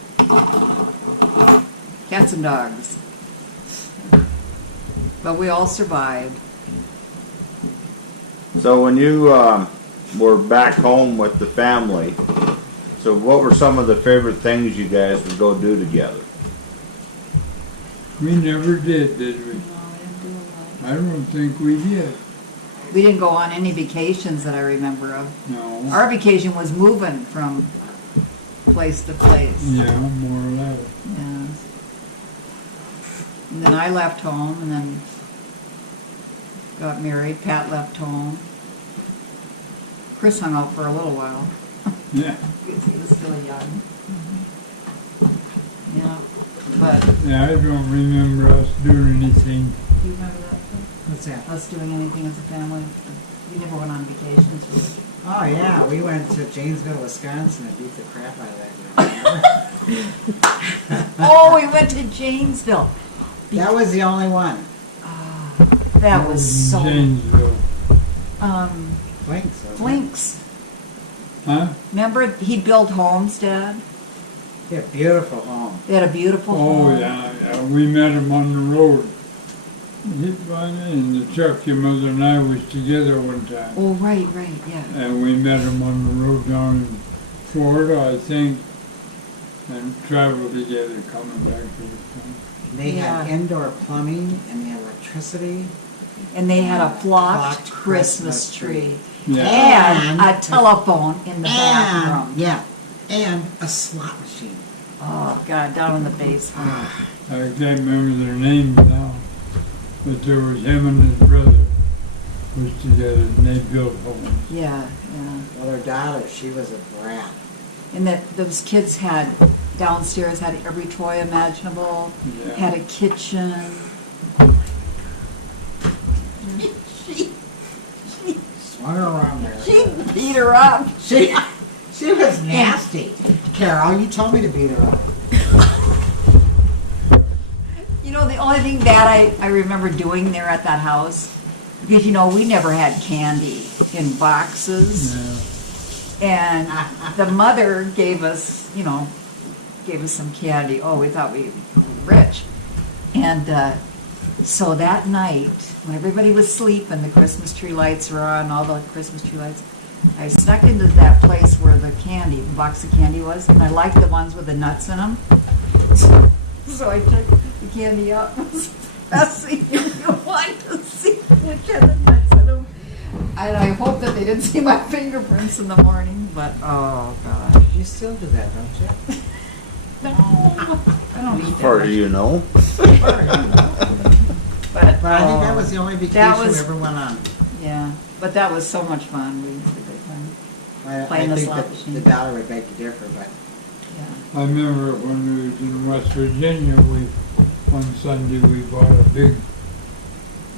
cats and dogs. But we all survived. So when you were back home with the family, so what were some of the favorite things you guys would go do together? We never did we? I don't think we did. We didn't go on any vacations that I remember of. No. Our vacation was moving from place to place. Yeah, more or less. Yeah. And then I left home and then got married. Pat left home. Chris hung out for a little while. Yeah. Because he was still young. Yeah. But Yeah, I don't remember us doing anything. do you remember that? What's that? Us doing anything as a family? We never went on vacations. Really. Oh, yeah, we went to Janesville, Wisconsin and beat the crap out of that girl. Oh, we went to Janesville. That was the only one. That was so. Janesville. Blinks. wasn't it? Blinks. Huh? Remember he built homes, Dad? Yeah, beautiful home. They had a beautiful Oh, home. yeah. We met him on the road. In the truck, your mother and I was together one time. Oh, right, yeah. And we met him on the road down in Florida, I think, and traveled together coming back to the town. They had Yeah. indoor plumbing and the electricity. And they had a flocked Flocked Christmas Christmas tree. Yeah. And a telephone in the bathroom. And a slot machine. Oh, God, down in the basement. I can't remember their names now, but there was him and his brother was together and they built homes. Yeah. Well, her daughter, she was a brat. And those kids had, downstairs had every toy imaginable, Yeah. had a kitchen. Swung her around there. She beat her up. She was nasty. Carol, you told me to beat her up. You know, the only thing that I remember doing there at that house, because, you know, we never had candy in boxes. Yeah. And the mother gave us some candy. Oh, we thought we were rich. And so that night, when everybody was sleeping, the Christmas tree lights were on, all the Christmas tree lights, I snuck into that place where the box of candy was, and I liked the ones with the nuts in them. So I took the candy out and was pressing, if you want to see which had the nuts in them. And I hope that they didn't see my fingerprints in the morning, but oh gosh. You still do that, don't you? No, I don't eat As far as that. you know. But But I think that was the only vacation that was- we ever went on. yeah, but that was so much fun. We had a good time. I Playing the think slot that machine. the dollar would beg to differ, but Yeah. I remember when we was in West Virginia, one Sunday we bought a big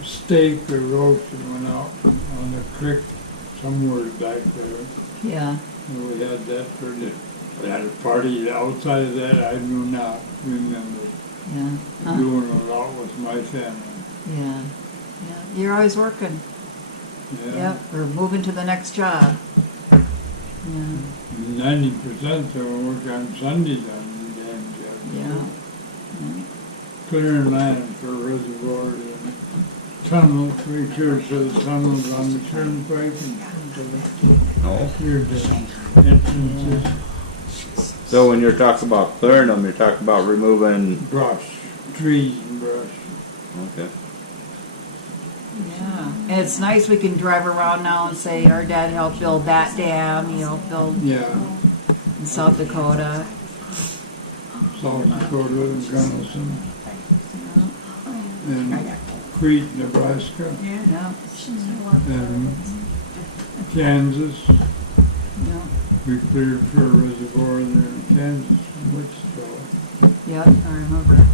steak or roast and went out on the creek somewhere back there. Yeah. And we had that we had a party outside of that, I do not remember Yeah. Huh. doing a lot with my family. Yeah. Yeah. You're always working. Yeah. Yep. We're moving to the next job. Yeah. 90% of them work on Sundays on the damn job. Yeah. Clearing land for reservoirs and tunnels, we cleared for the tunnels on the turnpike and No. cleared the entrances, So when you're talking about clearing them, you're talking about removing. brush, trees and brush. Okay. Yeah. And it's nice we can drive around now and say our dad helped build that dam. He helped build Yeah, in South Dakota. South Dakota and Gunnison and Crete, Nebraska, Yeah. and Kansas. Yeah, We cleared for a reservoir there in Kansas, in Wichita. yeah, I remember.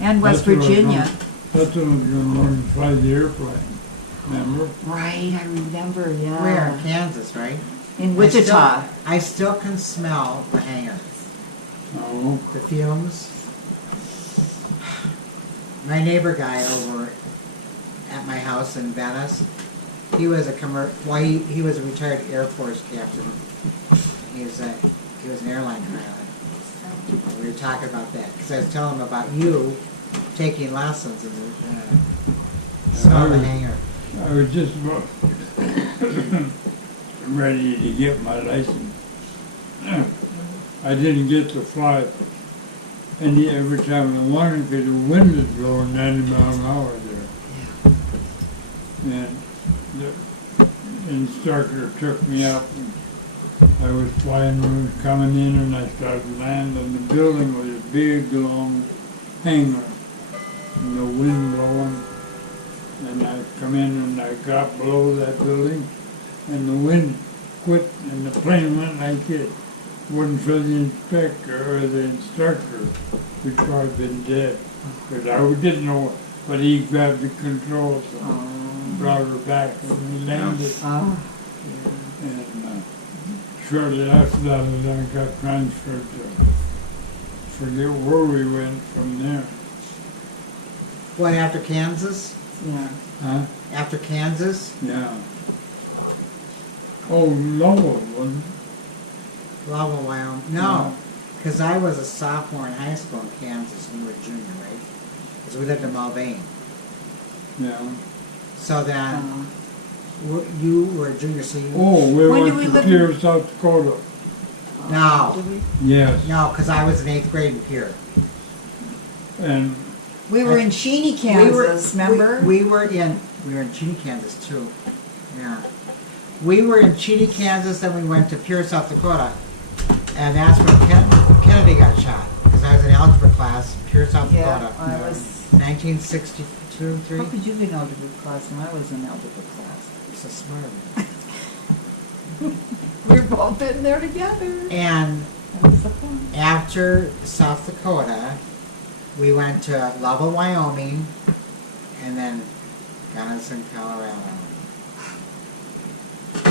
And West That's what I was Virginia. gonna- That's when I was gonna learn to fly the airplane, remember? Right, I remember, yeah. Where? Kansas, right? In Wichita. I still can smell the hangars, Oh, the fumes. My neighbor guy over at my house in Venice, he was a he was a retired Air Force captain. He was an airline pilot. We were talking about that because I was telling him about you taking lessons in the smell of the hangar. I was just about ready to get my license. I didn't get to fly every time I wanted because the wind was blowing 90 miles an hour there. And the instructor took me up and I was flying, we was coming in and I started landing and the building was a big long hangar and the wind blowing. And I come in and I got below that building and the wind quit and the plane went like it. Wasn't for the inspector or the instructor, we'd probably been dead. Because I didn't know, but he grabbed the controls and brought her back and we landed. Oh, And shortly after that, I got transferred to, forget where we went from there. What, after Kansas? yeah. Huh? After Kansas? Yeah. Oh, Lowell, wasn't it? Lovell, Wyoming. No, because I was a sophomore in high school in Kansas and you were a junior, right? Because we lived in Mulvane. Yeah. So then, Uh, you were a junior, so you... Oh, we When did went we to live in- Pierre, South Dakota. No. Did we? Yes. No, because I was in 8th grade in Pierre. And We were in Cheney, Kansas, remember? We were in Cheney, Kansas too. Yeah. We were in Cheney, Kansas, then we went to Pierre, South Dakota. And that's when Kennedy got shot. Because I was in algebra class, Pierre, South Yeah, Dakota. I was. 1962, 3. How could you be in algebra class when I was in algebra class? So smart. We were both in there together. And That was the fun. after South Dakota, we went to Lovell, Wyoming, and then Gunnison, Colorado. Yeah.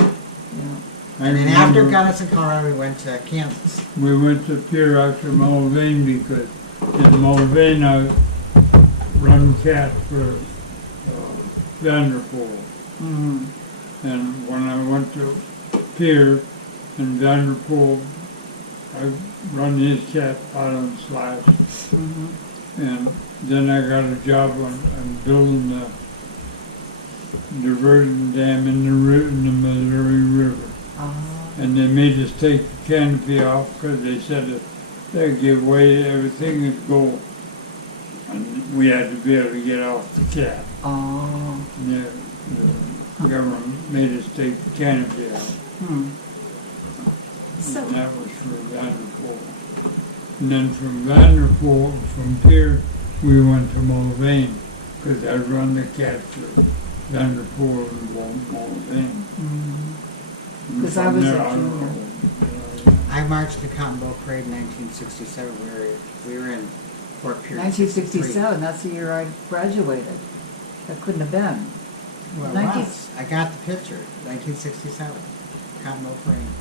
I And then after remember Gunnison, Colorado, we went to Kansas. we went to Pierre after Mulvane because in Mulvane I run cat for Vanderpool. Mm-hmm. And when I went to Pierre and Vanderpool, I run his cat out on Slash. Mm-hmm. And then I got a job on building the diversion dam in the Missouri River. And they made us take the canopy off because they said that they'd give way, everything would go. And we had to be able to get off the cat. Oh. And the government made us take the canopy off. Hmm. And that was for Vanderpool. And then from Vanderpool, from Pierre, we went to Mulvane because I run the cat for Vanderpool and Mulvane. And 'Cause I from was there, a I don't junior. know. I marched the Cotton Bowl Parade in 1967. We were in Fort Pierce. 1967, that's the year I graduated. That couldn't have been. Well, it 19 was. I got the picture. 1967. Cotton Bowl Parade.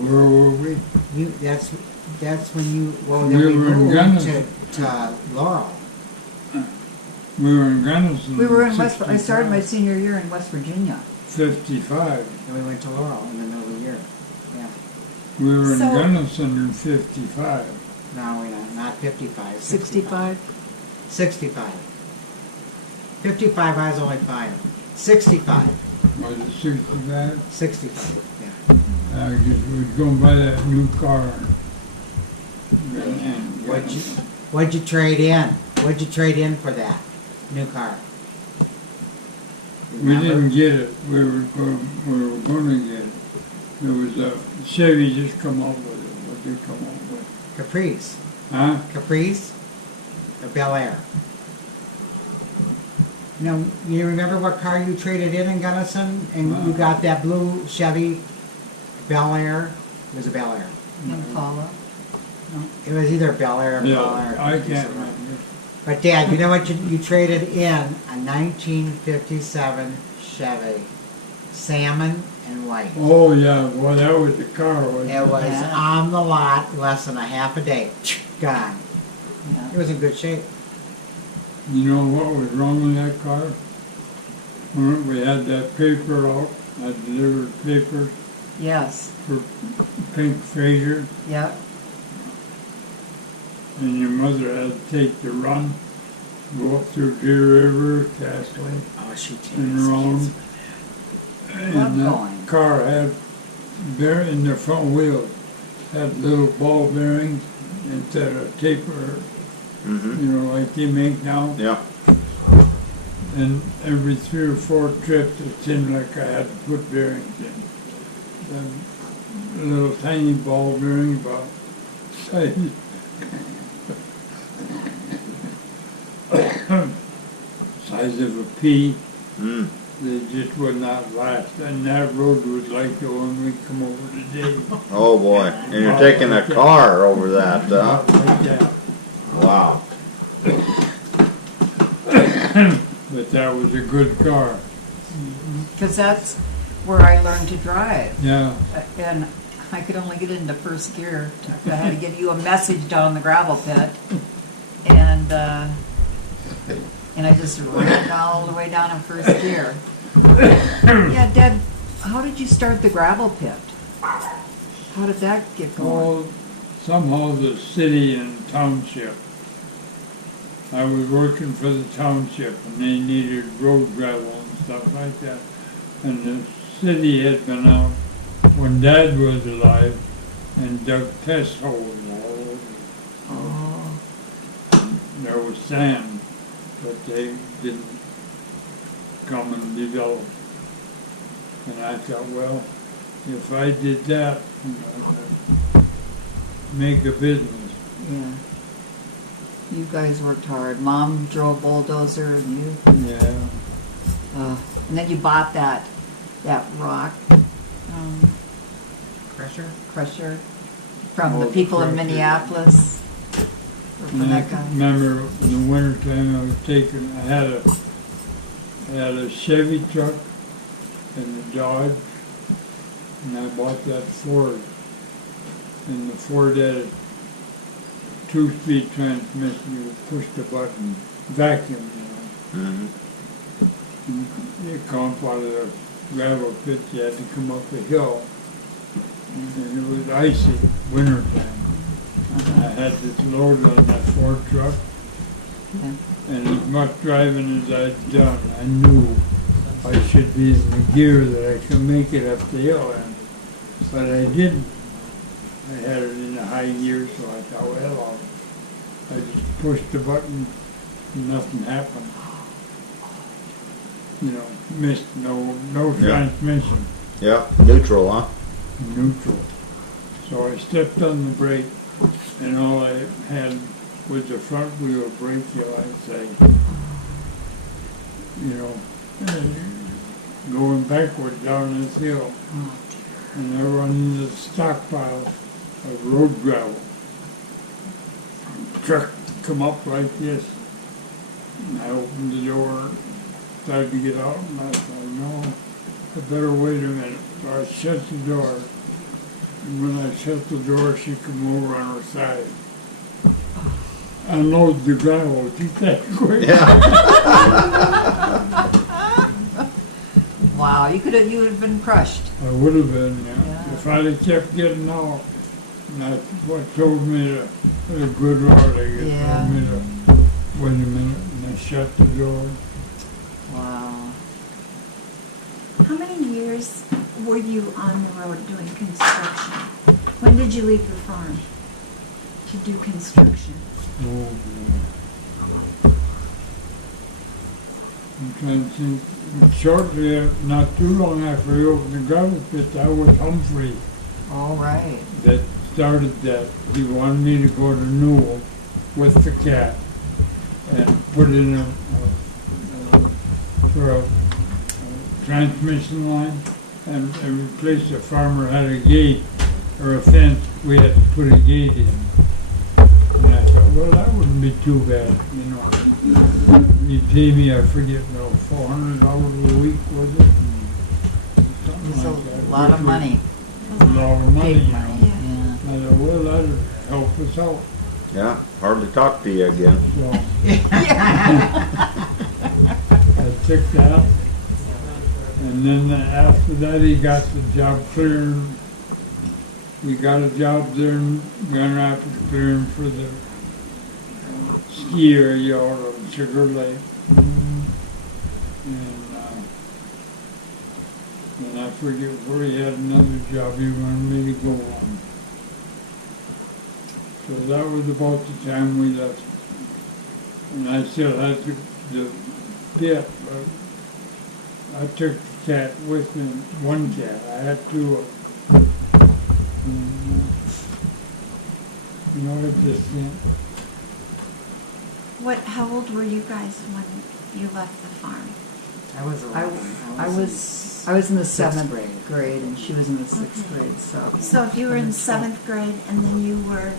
Where were we? That's when you. Well, We then we were in moved Gunnison. to Laurel. We were in Gunnison. We were in West, I 65. started my senior year in West Virginia. 55. And we went to Laurel in the middle of the year. Yeah. We were in So- Gunnison in 55. No, we're not 55. 65? 65. 55, I was only 5. 65. Was it 65? 65, yeah. I guess we was going to buy that new car. What'd you trade in? What'd you trade in for that new car? We didn't get it. We were going to get it. There was a Chevy just come up with it. What did they come up with? Caprice. Huh? Caprice or Bel Air? Now, you remember what car you traded in Gunnison? And you got that blue Chevy Bel Air? It was a Bel Air. Impala. It was either Bel Air or Bel Yeah, Air. I can't remember. But Dad, you know what you traded in? A 1957 Chevy. Salmon and white. Oh, yeah, well, that was the car, wasn't It was Yeah. on the lot less than a half a day. Gone. Yeah. It was in good shape. You know what was wrong with that car? When we had that paper out, I delivered papers Yes. for Pink Fraser, Yep. and your mother had to take the run, go up through Deer River, Castley, Oh, she and around. Love And that going. car had, in the front wheel, had little ball bearings instead of taper, Mm-hmm. you know, like they make now. Yeah. And every 3 or 4 trips, it seemed like I had to put bearings in. Them little tiny ball bearings about size. Size of a pea. Mm. They just would not last. And that road was like the one we come over today. Oh boy. And you're taking a car over that, Not like that. Wow. But that was a good car. Because that's where I learned to drive. Yeah. And I could only get into first gear. I had to give you a message down the gravel pit. And I just ran all the way down in first gear. Yeah, Dad, how did you start the gravel pit? How did that get going? Well, somehow the city and township. I was working for the township and they needed road gravel and stuff like that. And the city had been out when Dad was alive and dug test holes all over. Oh, There was sand, but they didn't come and develop. And I thought, well, if I did that, you know, I'd make a business. yeah. You guys worked hard. Mom drove bulldozer and you, Yeah. and then you bought that rock Pressure? crusher from the Oh, the people in crusher. Minneapolis. Or from And I that guy. remember in the wintertime I had a Chevy truck and a Dodge, and I bought that Ford. And the Ford had a 2-speed transmission. You push the button, vacuum, you know. Mm-hmm. And you come up out of the gravel pit, you had to come up a hill. And it was icy, wintertime. I had this load on that Ford truck. Yeah. And as much driving as I'd done, I knew I should be in the gear that I could make it up the hill. But I didn't. I had it in the high gear, so I thought, well, I just pushed the button and nothing happened. You know, missed, no Yeah. transmission, Yeah. Neutral, huh? neutral. So I stepped on the brake and all I had was the front wheel brake, I'd say. You know, going backward down this hill. Oh, And I run into the stockpile of road gravel. Truck come up like this. And I opened the door, tried to get out, and I thought, no, I better wait a minute. So I shut the door. And when I shut the door, she come over on her side. Unload the gravel, just that quick. wow, you would have been crushed. I would have been, yeah. Yeah. If I'd have kept getting out. And that's what told me to, a good route, I guess, Yeah. told me to wait a minute, and I shut the door. Wow. How many years were you on the road doing construction? When did you leave the farm to do construction? Oh, boy. I'm trying to think. Shortly, not too long after we opened the gravel pit, I was Humphrey All right. that started that. He wanted me to go to Newell with the cat and put in a for a transmission line, and every place a farmer had a gate or a fence, we had to put a gate in. And I thought, well, that wouldn't be too bad, you know. He'd pay me, I forget, no, $400 a week, was it? Something It's a like that. lot of money, A lot of money, big you know. money, yeah. I thought, well, that'd help us out, Yeah, hard to talk to you again. so I took that. And then after that, he got the job clearing. We got a job there in Grand Rapids clearing for the ski area out on Sugar Lake. And I forget where he had another job he wanted me to go on. So that was about the time we left. And I still had the pit, but I took the cat with me, one cat. I had two of them. And, you know, it just can't. How old were you guys when you left the farm? I was I 11. I was in the Sixth 7th grade. grade and she was in the 6th grade, so. So if you were in 7th grade and then you were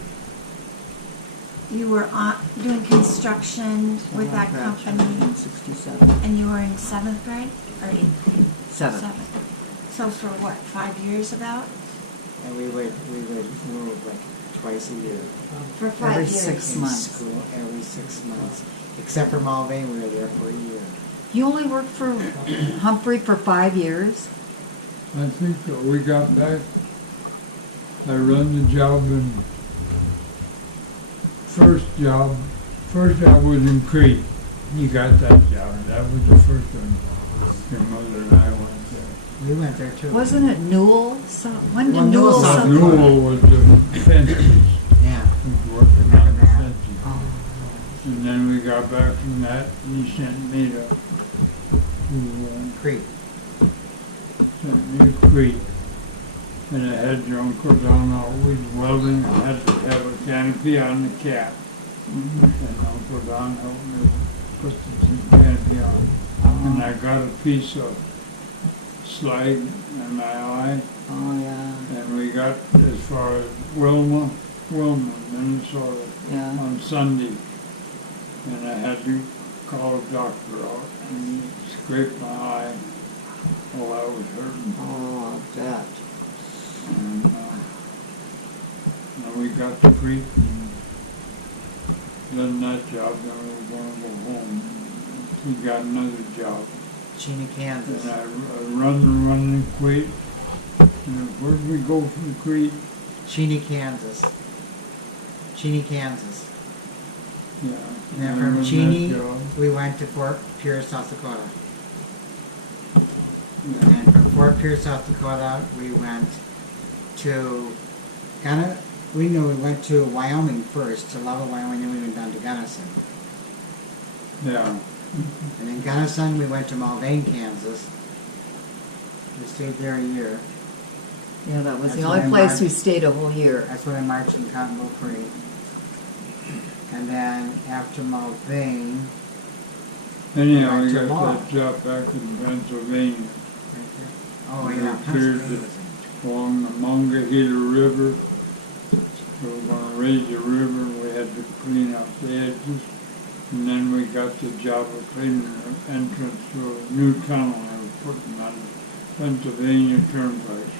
doing construction with that company, In 67. and you were in 7th grade or 8th grade? 7th. So for what, 5 years about? And we would move like twice a year. For 5 Every years. 6 In months. school, every 6 months. Except for Mulvane, we were there for a year. You only worked for Humphrey for 5 years? I think that we got back. I run the job and first job was in Crete. You got that job. That was the first one. Your mother and I went there. We went there too. Wasn't it Newell? When did Well, Newell? Newell South Newell was the fences. Yeah. Was working on the fences. Oh. And then we got back from that, and he sent me to Creek. Crete. And I had your uncle down out with welding. I had to have a canopy on the cap. And Uncle Don helped me put the canopy on. And I got a piece of slag in my eye. Oh, yeah, And we got as far as Wilma, Minnesota, yeah. on Sunday. And I had to call a doctor out and he scraped my eye while I was hurting. Oh, that. And then we got to Crete and done that job, then we were going to go home. He got another job. Chena, Kansas. And I run and quit. And where'd we go from Crete? Cheney, Kansas. Cheney, Kansas. Yeah. And then I from run that Cheney, job. we went to Fort Pierce, South Dakota. And Yeah. then from Fort Pierce, South Dakota, we went to we went to Wyoming first, to Lovell, Wyoming, then we went down to Gunnison. Yeah. And in Gunnison, we went to Mulvane, Kansas. We stayed there a year. Yeah, that was That's the when only I place marched. we stayed a whole year. That's when I marched in Cottonwood Creek. And then after Mulvane, Anyhow, Right we to got law. that job back in Pennsylvania. oh We yeah, cleared along the Monongahela River. We were going to raise the river, we had to clean out the edges. And then we got the job of cleaning the entrance to a new tunnel I was putting on the Pennsylvania Turnpike.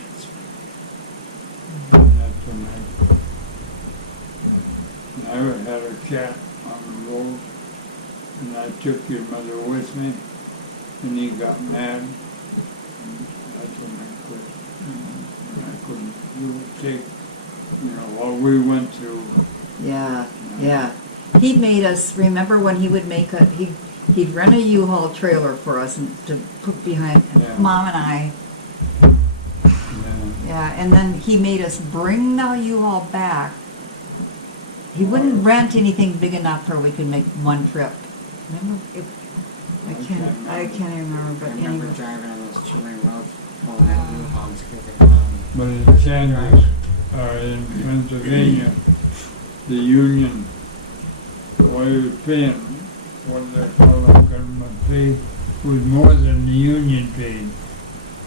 And that's when I had a cat on the road, and I took your mother with me, and he got mad. And that's when I quit. And I couldn't take, what we went through. Yeah, yeah. He made us, remember when he would make he'd rent a U-Haul trailer for us and to put behind Yeah. Mom and I. And Yeah, and then he made us bring the U-Haul back. He wouldn't rent anything big enough where we could make one trip. Remember? I can't remember, but I remember anyway. driving on those two-lane roads, pulling that U-Haul to get the But in Kansas, in Pennsylvania, the union, what he was paying, what they call it, government pay, was more than the union paid,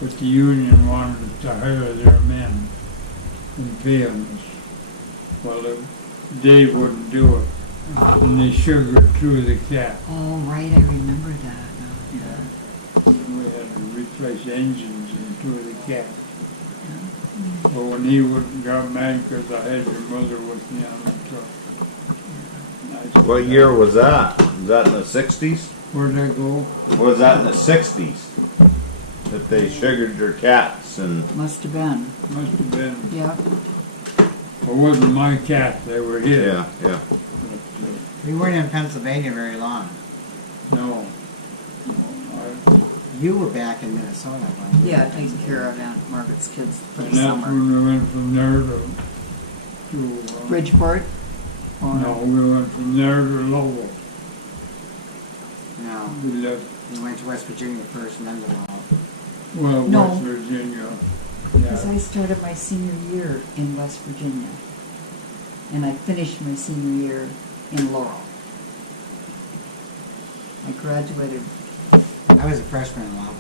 but the union wanted us to hire their men and pay them. Well, Dave wouldn't do it, and they sugared through the cat. Oh, right, I remember that now. And we had to replace engines and two of the cat. But when he got mad because I had your mother with me on the truck. And I said, What year was that? Was that in the 60s? Where'd I go? Was that in the 60s? That they sugared your cats and Must have been, Must have been. yeah. It wasn't my cat, they were his. yeah. But, We weren't in Pennsylvania very long. no. You were back in Minnesota. weren't you? Yeah, taking care of Aunt Margaret's kids for And the that's summer. when we went from there to Bridgeport? Or- no, we went from there to Lowell. No, We left, you went to West Virginia first and then to Lowell. well, No. West Virginia. Because Yeah. I started my senior year in West Virginia. And I finished my senior year in Laurel. I graduated, I was a freshman in Lowell.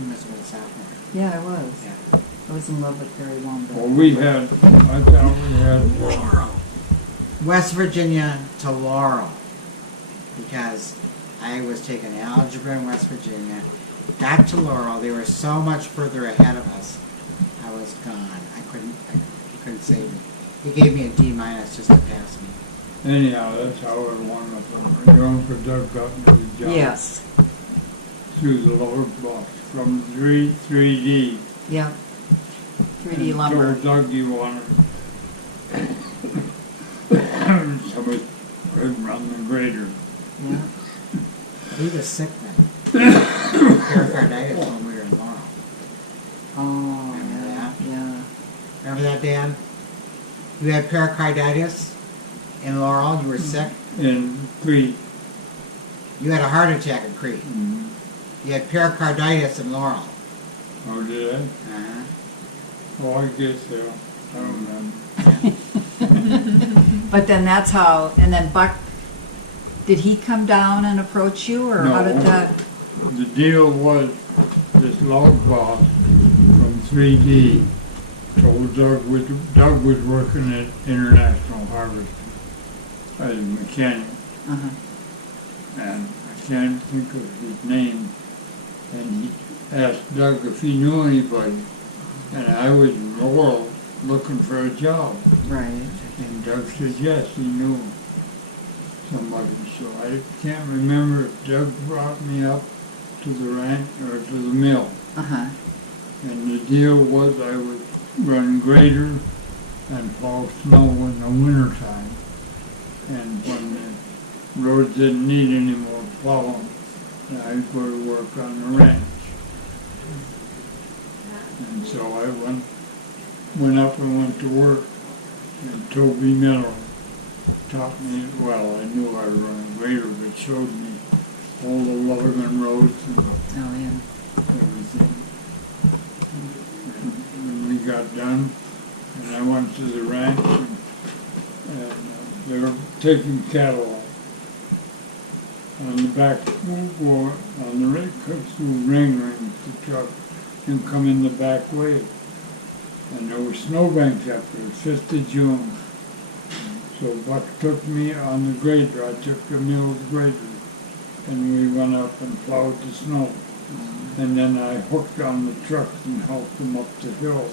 You must have been a sophomore. yeah, I was. Yeah. I was in love with Barry Wombat. Well, we had, I thought we had, West Virginia to Laurel. Because I was taking algebra in West Virginia. Got to Laurel, they were so much further ahead of us. I was gone. He couldn't save me. He gave me a D minus just to pass me. anyhow, that's how it won with them. Your uncle Doug got me the job. Yes, Through the lower box, from 3D. yeah. 3D lumber. Told Doug you wanted somebody could run the grader. Yeah. He was sick then. Pericarditis when we were in Laurel. Oh, Remember yeah, that? yeah. Remember that, Dan? You had pericarditis in Laurel. You were sick. In Crete. You had a heart attack in Crete. You had pericarditis in Laurel. Oh, did I? Uh-huh. Oh, I guess so. I don't remember. But then that's how, and then Buck, did he come down and approach you, or how did No. that? The deal was this log boss from 3D told Doug was working at International Harvest as a mechanic, Uh-huh. and I can't think of his name. And he asked Doug if he knew anybody, and I was in Laurel looking for a job. Right. And Doug said yes, he knew somebody. So I can't remember if Doug brought me up to the ranch or to the mill. Uh-huh. And the deal was I would run grader and plow snow in the wintertime. And when the roads didn't need any more plowing, I'd go to work on the ranch. And so I went up and went to work. And Toby Miller taught me, well, I knew how to run a grader, but showed me all the logging roads and Oh, yeah. everything. And when we got done, and I went to the ranch, and they were taking cattle off. On the back, on the ring, through ring, the truck, and come in the back way. And there were snowbanks up there, 5th of June. So Buck took me on the grader, I took the mill's grader, and we went up and plowed the snow. And then I hooked on the trucks and helped them up the hill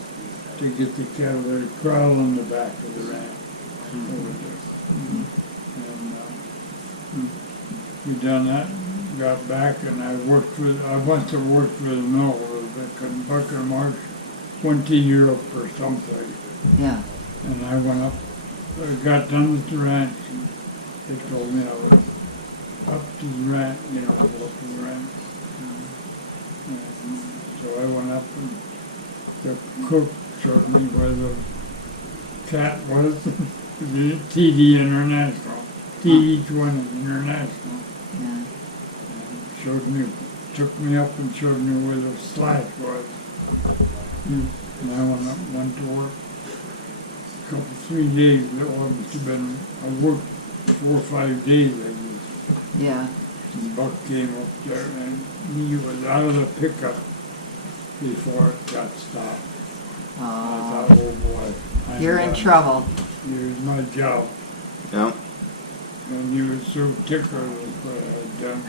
to get the cattle that corral in the back of the ranch over there. And we done that, got back, and I must have worked with the mill a little bit, because Buck and Mark went to Europe or someplace. Yeah. And I went up, I got done with the ranch, and they told me I was up to the ranch, go up to the ranch. And so I went up, and the cook showed me where the cat was, the TD International, TD20 International. Yeah. And took me up and showed me where the slash was. And I went to work. 3 days, that must have been, I worked 4 or 5 days, I guess. Yeah. And Buck came up there and he was out of the pickup before it got stopped. I thought, oh boy. I'm You're in done. trouble. Here's my job. Yeah. And he was so tickled with what I had done.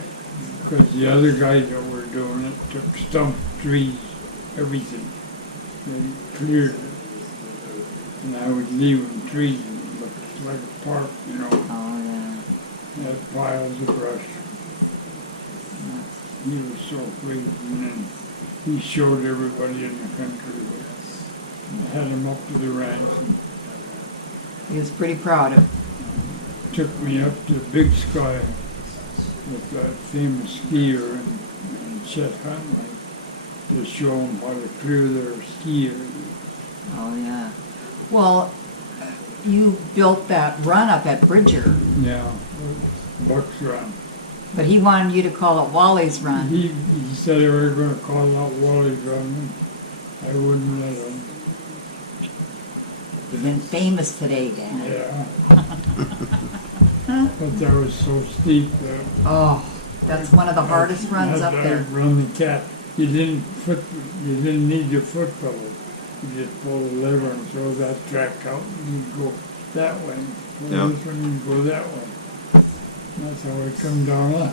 Because the other guys that were doing it took stumps, trees, everything. They cleared it. And I would leave them trees and it looked like a park, you know. Oh, yeah. Had piles of brush. He was so pleased, and then he showed everybody in the country. Had him up to the ranch and He was pretty proud of. took me up to Big Sky with that famous skier and Chet Huntley to show them how to clear their skiers. Oh, yeah. Well, you built that run up at Bridger, Yeah, Buck's Run. but he wanted you to call it Wally's Run. He said they were going to call it out Wally's Run. I wouldn't let him. You've been famous today, Dad. Yeah. But that was so steep that Oh, that's one of the hardest runs up there. Run the cat. You didn't need your foot pedal. You just pull the lever and throw that track out and you go that way. Pull Yeah. this one and go that way. That's how I come down.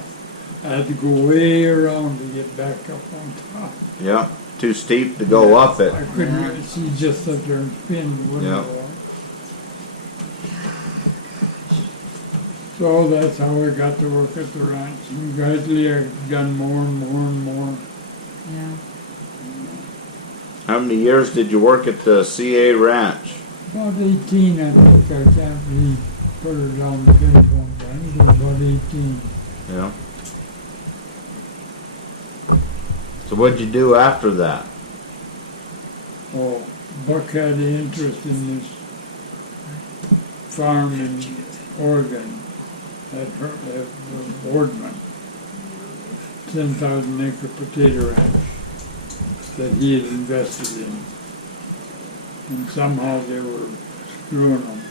I had to go way around to get back up on top. Yeah. Too steep to go up it. I couldn't, Yeah. she just sat there and spin, wouldn't Yeah. go up. So that's how I got to work at the ranch. And gradually I've done more and more and more. Yeah. How many years did you work at the CA Ranch? About 18, I think. I can't really put her down the pin point, but I think it was about 18. Yeah. So what'd you do after that? Oh, Buck had an interest in this farm in Oregon at Boardman, 10,000-acre potato ranch that he had invested in. And somehow they were screwing him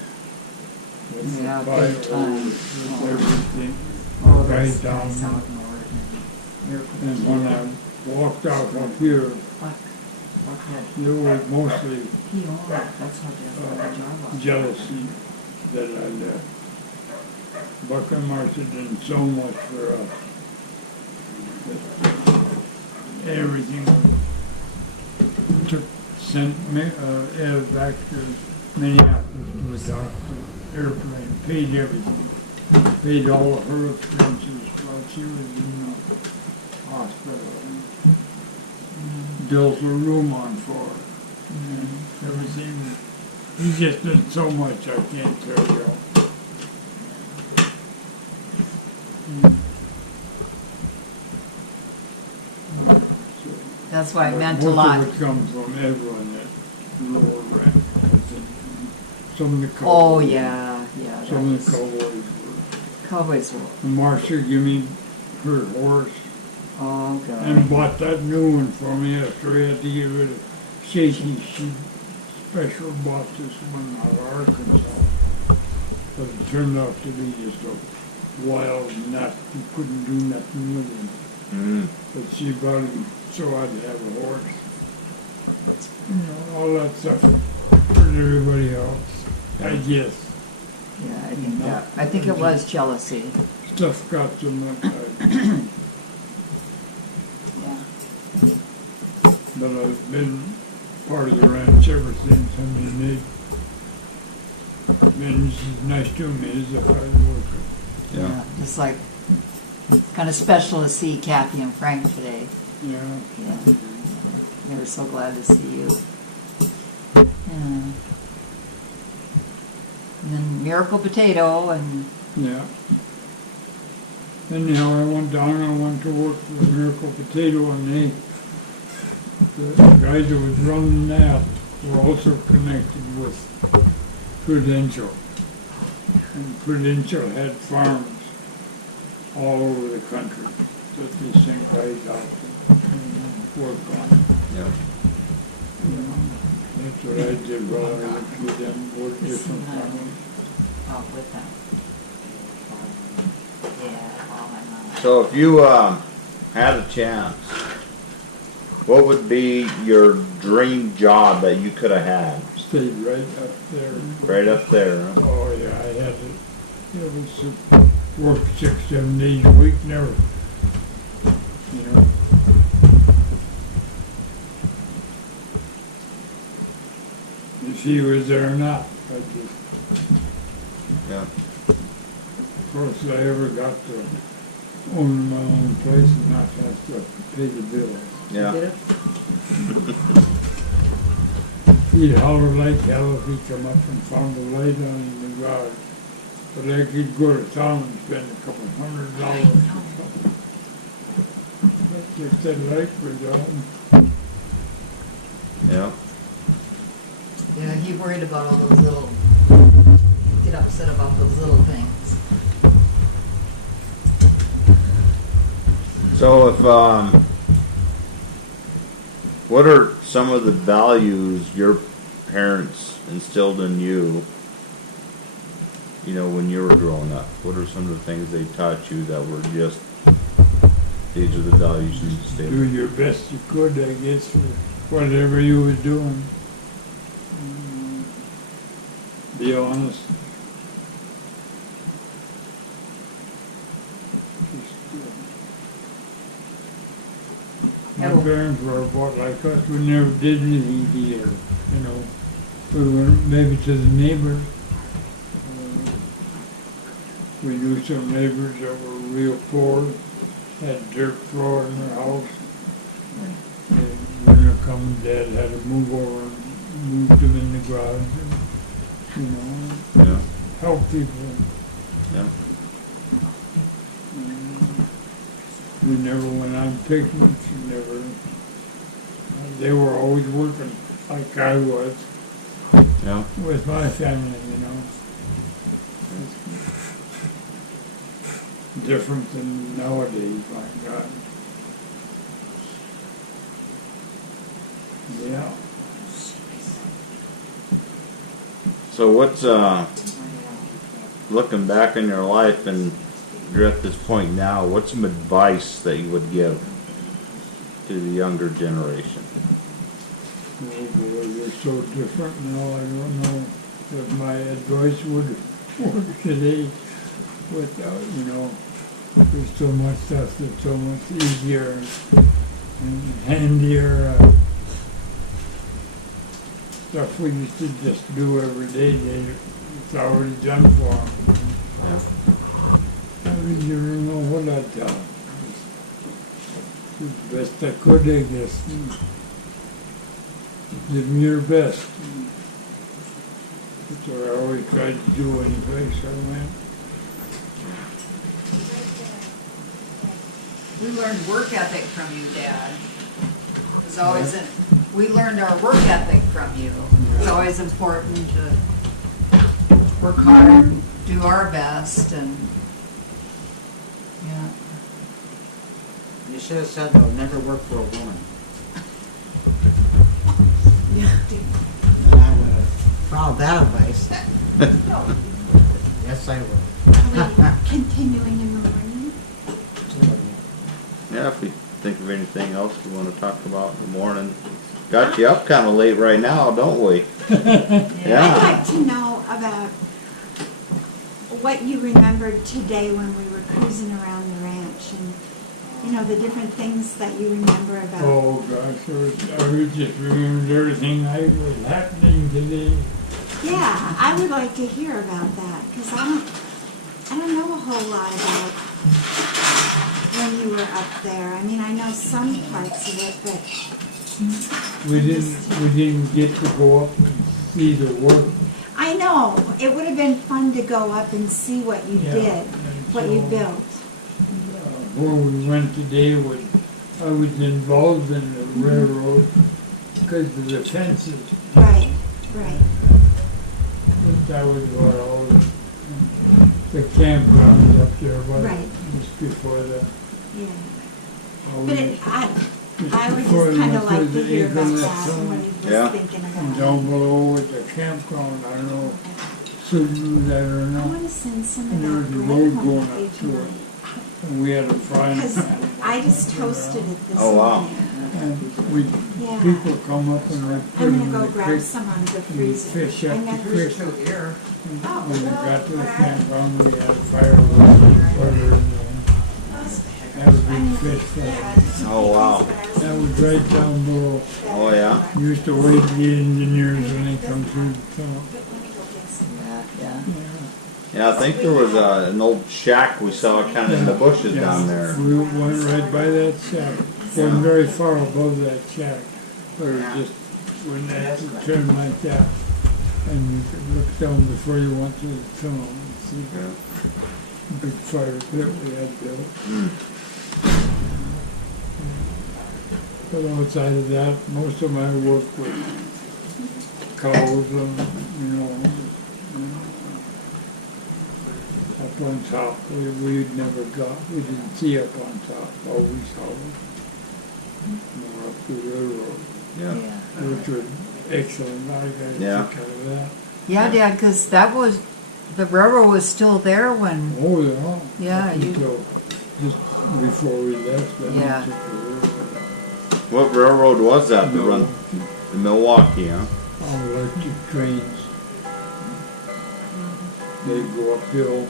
with the Yeah, big bio, time. with everything, Oh, right that's down. nice out in Oregon. And when I walked out up here, Buckhead. there was mostly He owned it. That's how the job was. jealousy that I left. Buck and Martha did so much for us. That everything sent me, Ed back to Minneapolis to a doctor, airplane, paid everything. Paid all of her expenses while she was in the hospital. Built a room on for her. And everything. He just did so much, I can't tell you. That's why it meant a Most lot. of it comes from everyone that lower rank. Some of the cowboys. Oh, yeah, yeah. that Some of was- the cowboys were. Cowboys were. And Marcia gave me her horse Oh, God. and bought that new one for me after I had to get rid of Shaky. She special bought this one out of Arkansas. But it turned out to be just a wild nut. You couldn't do nothing with him. Mm. But she bought him so I'd have a horse. You know, all that stuff for everybody else. I guess. Yeah, I think it was jealousy. Stuff got so much. Yeah. But I've been part of the ranch ever since. I mean, they've been as nice to me as if I worker. Yeah. Just like, kind of special to see Kathy and Frank today. Yeah. Yeah. They were so glad to see you. Yeah. And then Miracle Potato and Yeah. Anyhow, I went down, I went to work for Miracle Potato, and the guys that was running that were also connected with Prudential. And Prudential had farms all over the country that they sent guys out to work on. Yeah. That's what I did while I worked with them, worked different farms. with them. Yeah, all my mom. So if you had a chance, what would be your dream job that you could have had? Stayed right up there. Right up there, huh? Oh, yeah, I had it. It was work 6, 7 days a week, never, you know. If he was there or not, I just, Yeah. of course, I ever got to own my own place and not have to pay the bills. Yeah. Get it? He'd holler like hell if he come up and found a light on in the garage. But I could go to town and spend a couple $100 or something. But if that light was on, Yeah. Yeah, he worried about all those little, get upset about those little things. So if what are some of the values your parents instilled in you? You know, when you were growing up, what are some of the things they taught you that were just these are the values you need to stay do with? your best you could, I guess, for whatever you was doing. Be honest. My parents were about like us. We never did anything together, you know. We went maybe to the neighbors. We knew some neighbors that were real poor, had dirt floor in their house. And when they come, Dad had to move over and move them in the garage and, you know, Yeah. help people. Yeah. We never went on picnics, we never, they were always working like I was Yeah. with my family, you know. It's different than nowadays, my God. Yeah. So what's looking back in your life and you're at this point now, what's some advice that you would give to the younger generation? Oh boy, they're so different now, I don't know if my advice would work today without, you know, there's so much stuff that's so much easier and handier. Stuff we used to just do every day, it's already done for them. Yeah. I really don't know what I'd tell them. The best I could, I guess. Give them your best. That's what I always tried to do any place I went. We learned work ethic from you, Dad. It was always, we learned our work ethic from you. It's always important to work hard, and do our best, and, yeah. You should have said they'll never work for a woman. And I would have followed that advice. Yes, I would. Are we continuing in the morning? Yeah, if we think of anything else we want to talk about in the morning. Got you up kind of late right now, don't we? I'd Yeah. like to know about what you remembered today when we were cruising around the ranch and, you know, the different things that you remember about. Oh gosh, I just remembered everything that was happening today. Yeah, I would like to hear about that, because I don't know a whole lot about when you were up there. I mean, I know some parts of it, but We didn't get to go up and see the work. I know, it would have been fun to go up and see what you Yeah, did, and what you so- built. Where we went today I was involved in the railroad because of the fences. Right, right. That was what all the campgrounds up there was, Right. just before the. Yeah. all But the- I would before just kind of the- like to hear about the- that and what he Yeah. was thinking And about. down below at the campground, I don't know, Susan, I don't I know. want to send some And there of was that a bread road home going with you up to it. tonight. and we had a frying Because pan. I just toasted it this Oh, wow. morning. And we, Yeah. people come up and they put I'm in gonna go the grab creek, some on the and freezer. fish I up the never- creek. Oh, When we well, got to the but I- campground, we had a fire with butter in there. Had a big fish fry. Oh, wow. That was right down below. Oh, yeah? Used to wait for the engineers when they come through the tunnel. Yeah. Yeah, I think there was an old shack we saw kind of in the bushes down there. We went right by that shack. Wasn't very far above that shack. But it was just, when that turned like that, and you could look down before you went to the tunnel and see the big fire pit we had built. But outside of that, most of my work was cows and, up on top. We didn't see up on top, always saw it. More up the railroad, Yeah. which was excellent. I got a Yeah. kick out of that. Yeah, Dad, because the railroad was still there when, Oh, yeah. Yeah, you- Until just before we left. Then we Yeah. took the railroad. What railroad was that to run? The Milwaukee, huh? All electric trains. They go uphill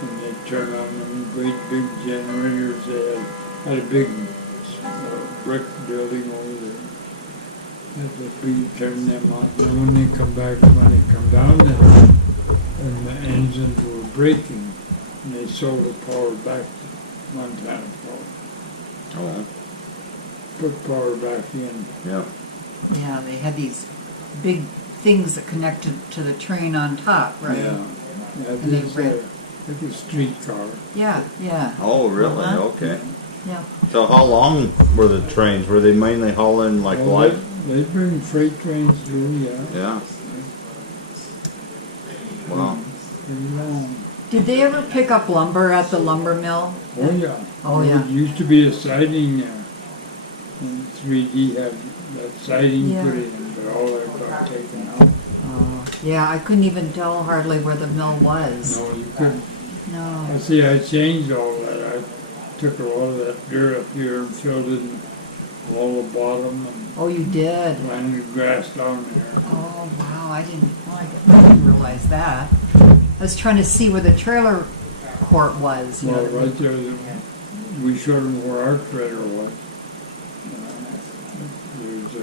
and they turn on them great big generators. They had a big brick building over there. Had to be turn them on. And when they come down there, and the engines were braking, and they sold the power back to Montana Power. Oh, Put power back in. yeah. yeah, they had these big things that connected to the train on top, right? Yeah. Yeah, And they this, ran- like a streetcar. Yeah, yeah, Oh, really? Uh-huh. Okay. yeah. So how long were the trains? Were they mainly hauling like Well, light? They bring freight trains through, yeah. Yeah. Wow. Pretty long. Did they ever pick up lumber at the lumber mill? Oh, yeah. Oh, yeah. There used to be a siding there. And 3D had that siding Yeah. put in, but all that got taken out. Yeah, I couldn't even tell hardly where the mill was. No, you couldn't. No. I see, I changed all that. I took a lot of that dirt up here and filled in all the bottom and Oh, you did? planted grass down there. Oh, wow, I didn't realize that. I was trying to see where the trailer court was, you Well, know. right there, we showed them where our trailer was. There's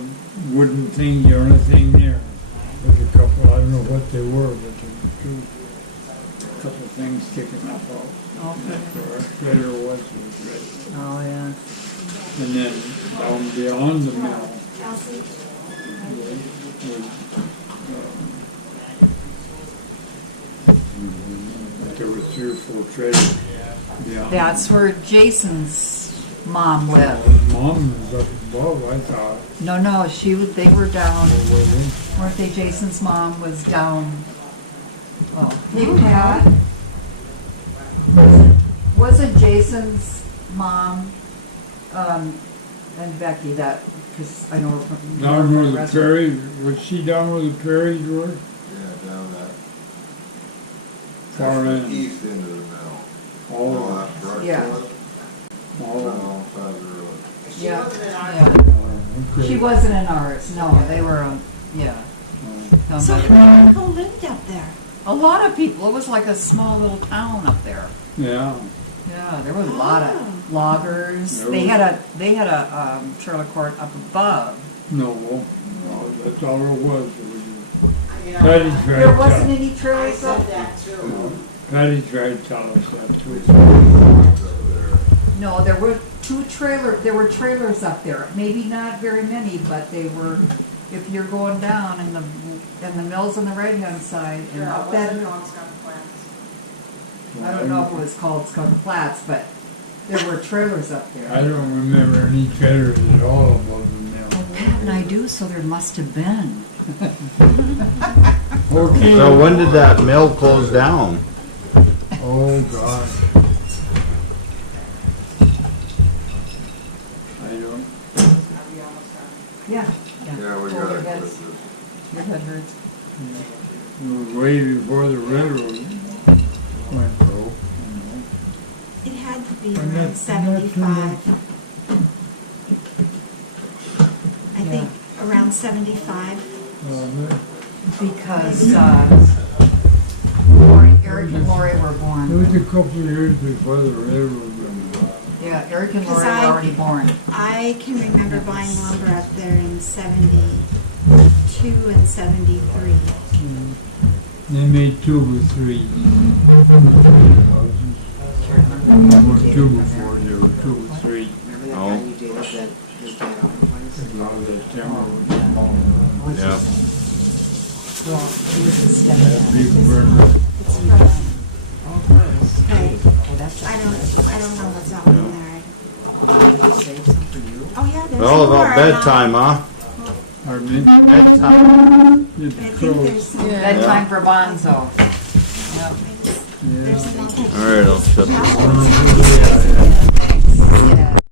a wooden thing, the only thing there. There's a couple, I don't know what they were, but there were a couple things sticking up out. Okay. Where our trailer was right. Oh, yeah. And then down beyond the mill, there were 3 or 4 trailers beyond. That's where Jason's mom lived. His mom was up above, I thought. No, they were down. Or were they? Weren't they? Jason's mom was down. Oh, hey, Dad. Wasn't Jason's mom, and Becky that, because I know her from. Down where the restaurant. prairies, was she down where the prairies were? Yeah, down that. Far that's the in. east end of the mill. All All of that brush Yeah. was, all on of all sides of the road. Yeah, yeah. them. Okay. She wasn't in ours. No, they were. Yeah. down So by the- how many people lived up there? A lot of people. It was like a small little town up there. Yeah, Yeah, there was a lot of loggers. There They was- had a trailer court up above. no, that's all it was. Patty tried There to wasn't tell, any trailers up. Patty tried to tell us that too. No, there were trailers up there. Maybe not very many, but they were. If you're going down and the mill's on the right hand side and up that. I don't know if it was called Skunk Flats, but there were trailers up I there. don't remember any trailers at all above the mill. Pat and I do, so there must have been. Okay. So when did that mill close down? Oh, God. I don't, Yeah. Yeah, we Oh, got your it. head's- Your head hurts. it was way before the railroad went broke, you know. It be I'm around not 75. I think around 75. Because, Eric and Lori were It born. was a couple of years before the railroad. Yeah, Eric and 'Cause Lori were I- already born. I can remember buying lumber up there in 72 and 73. They made two or three houses. There were two before, there were two or three. Remember that Oh. guy you dated that his dad owned the place? A lot of the timber was small. What's his Yeah. name? Well, he was a That stepdad. big burner. It's from, Oh, close. okay, Oh, that's. I don't know what's out in there. Did you save some for you? Oh, yeah, there's Well, more. about bedtime, huh? Pardon me? Bedtime. It's I think close. there's some. Bedtime for Bonzo. Yep. There's Yeah. another. All right, I'll shut this. Yeah. Thanks. Yeah.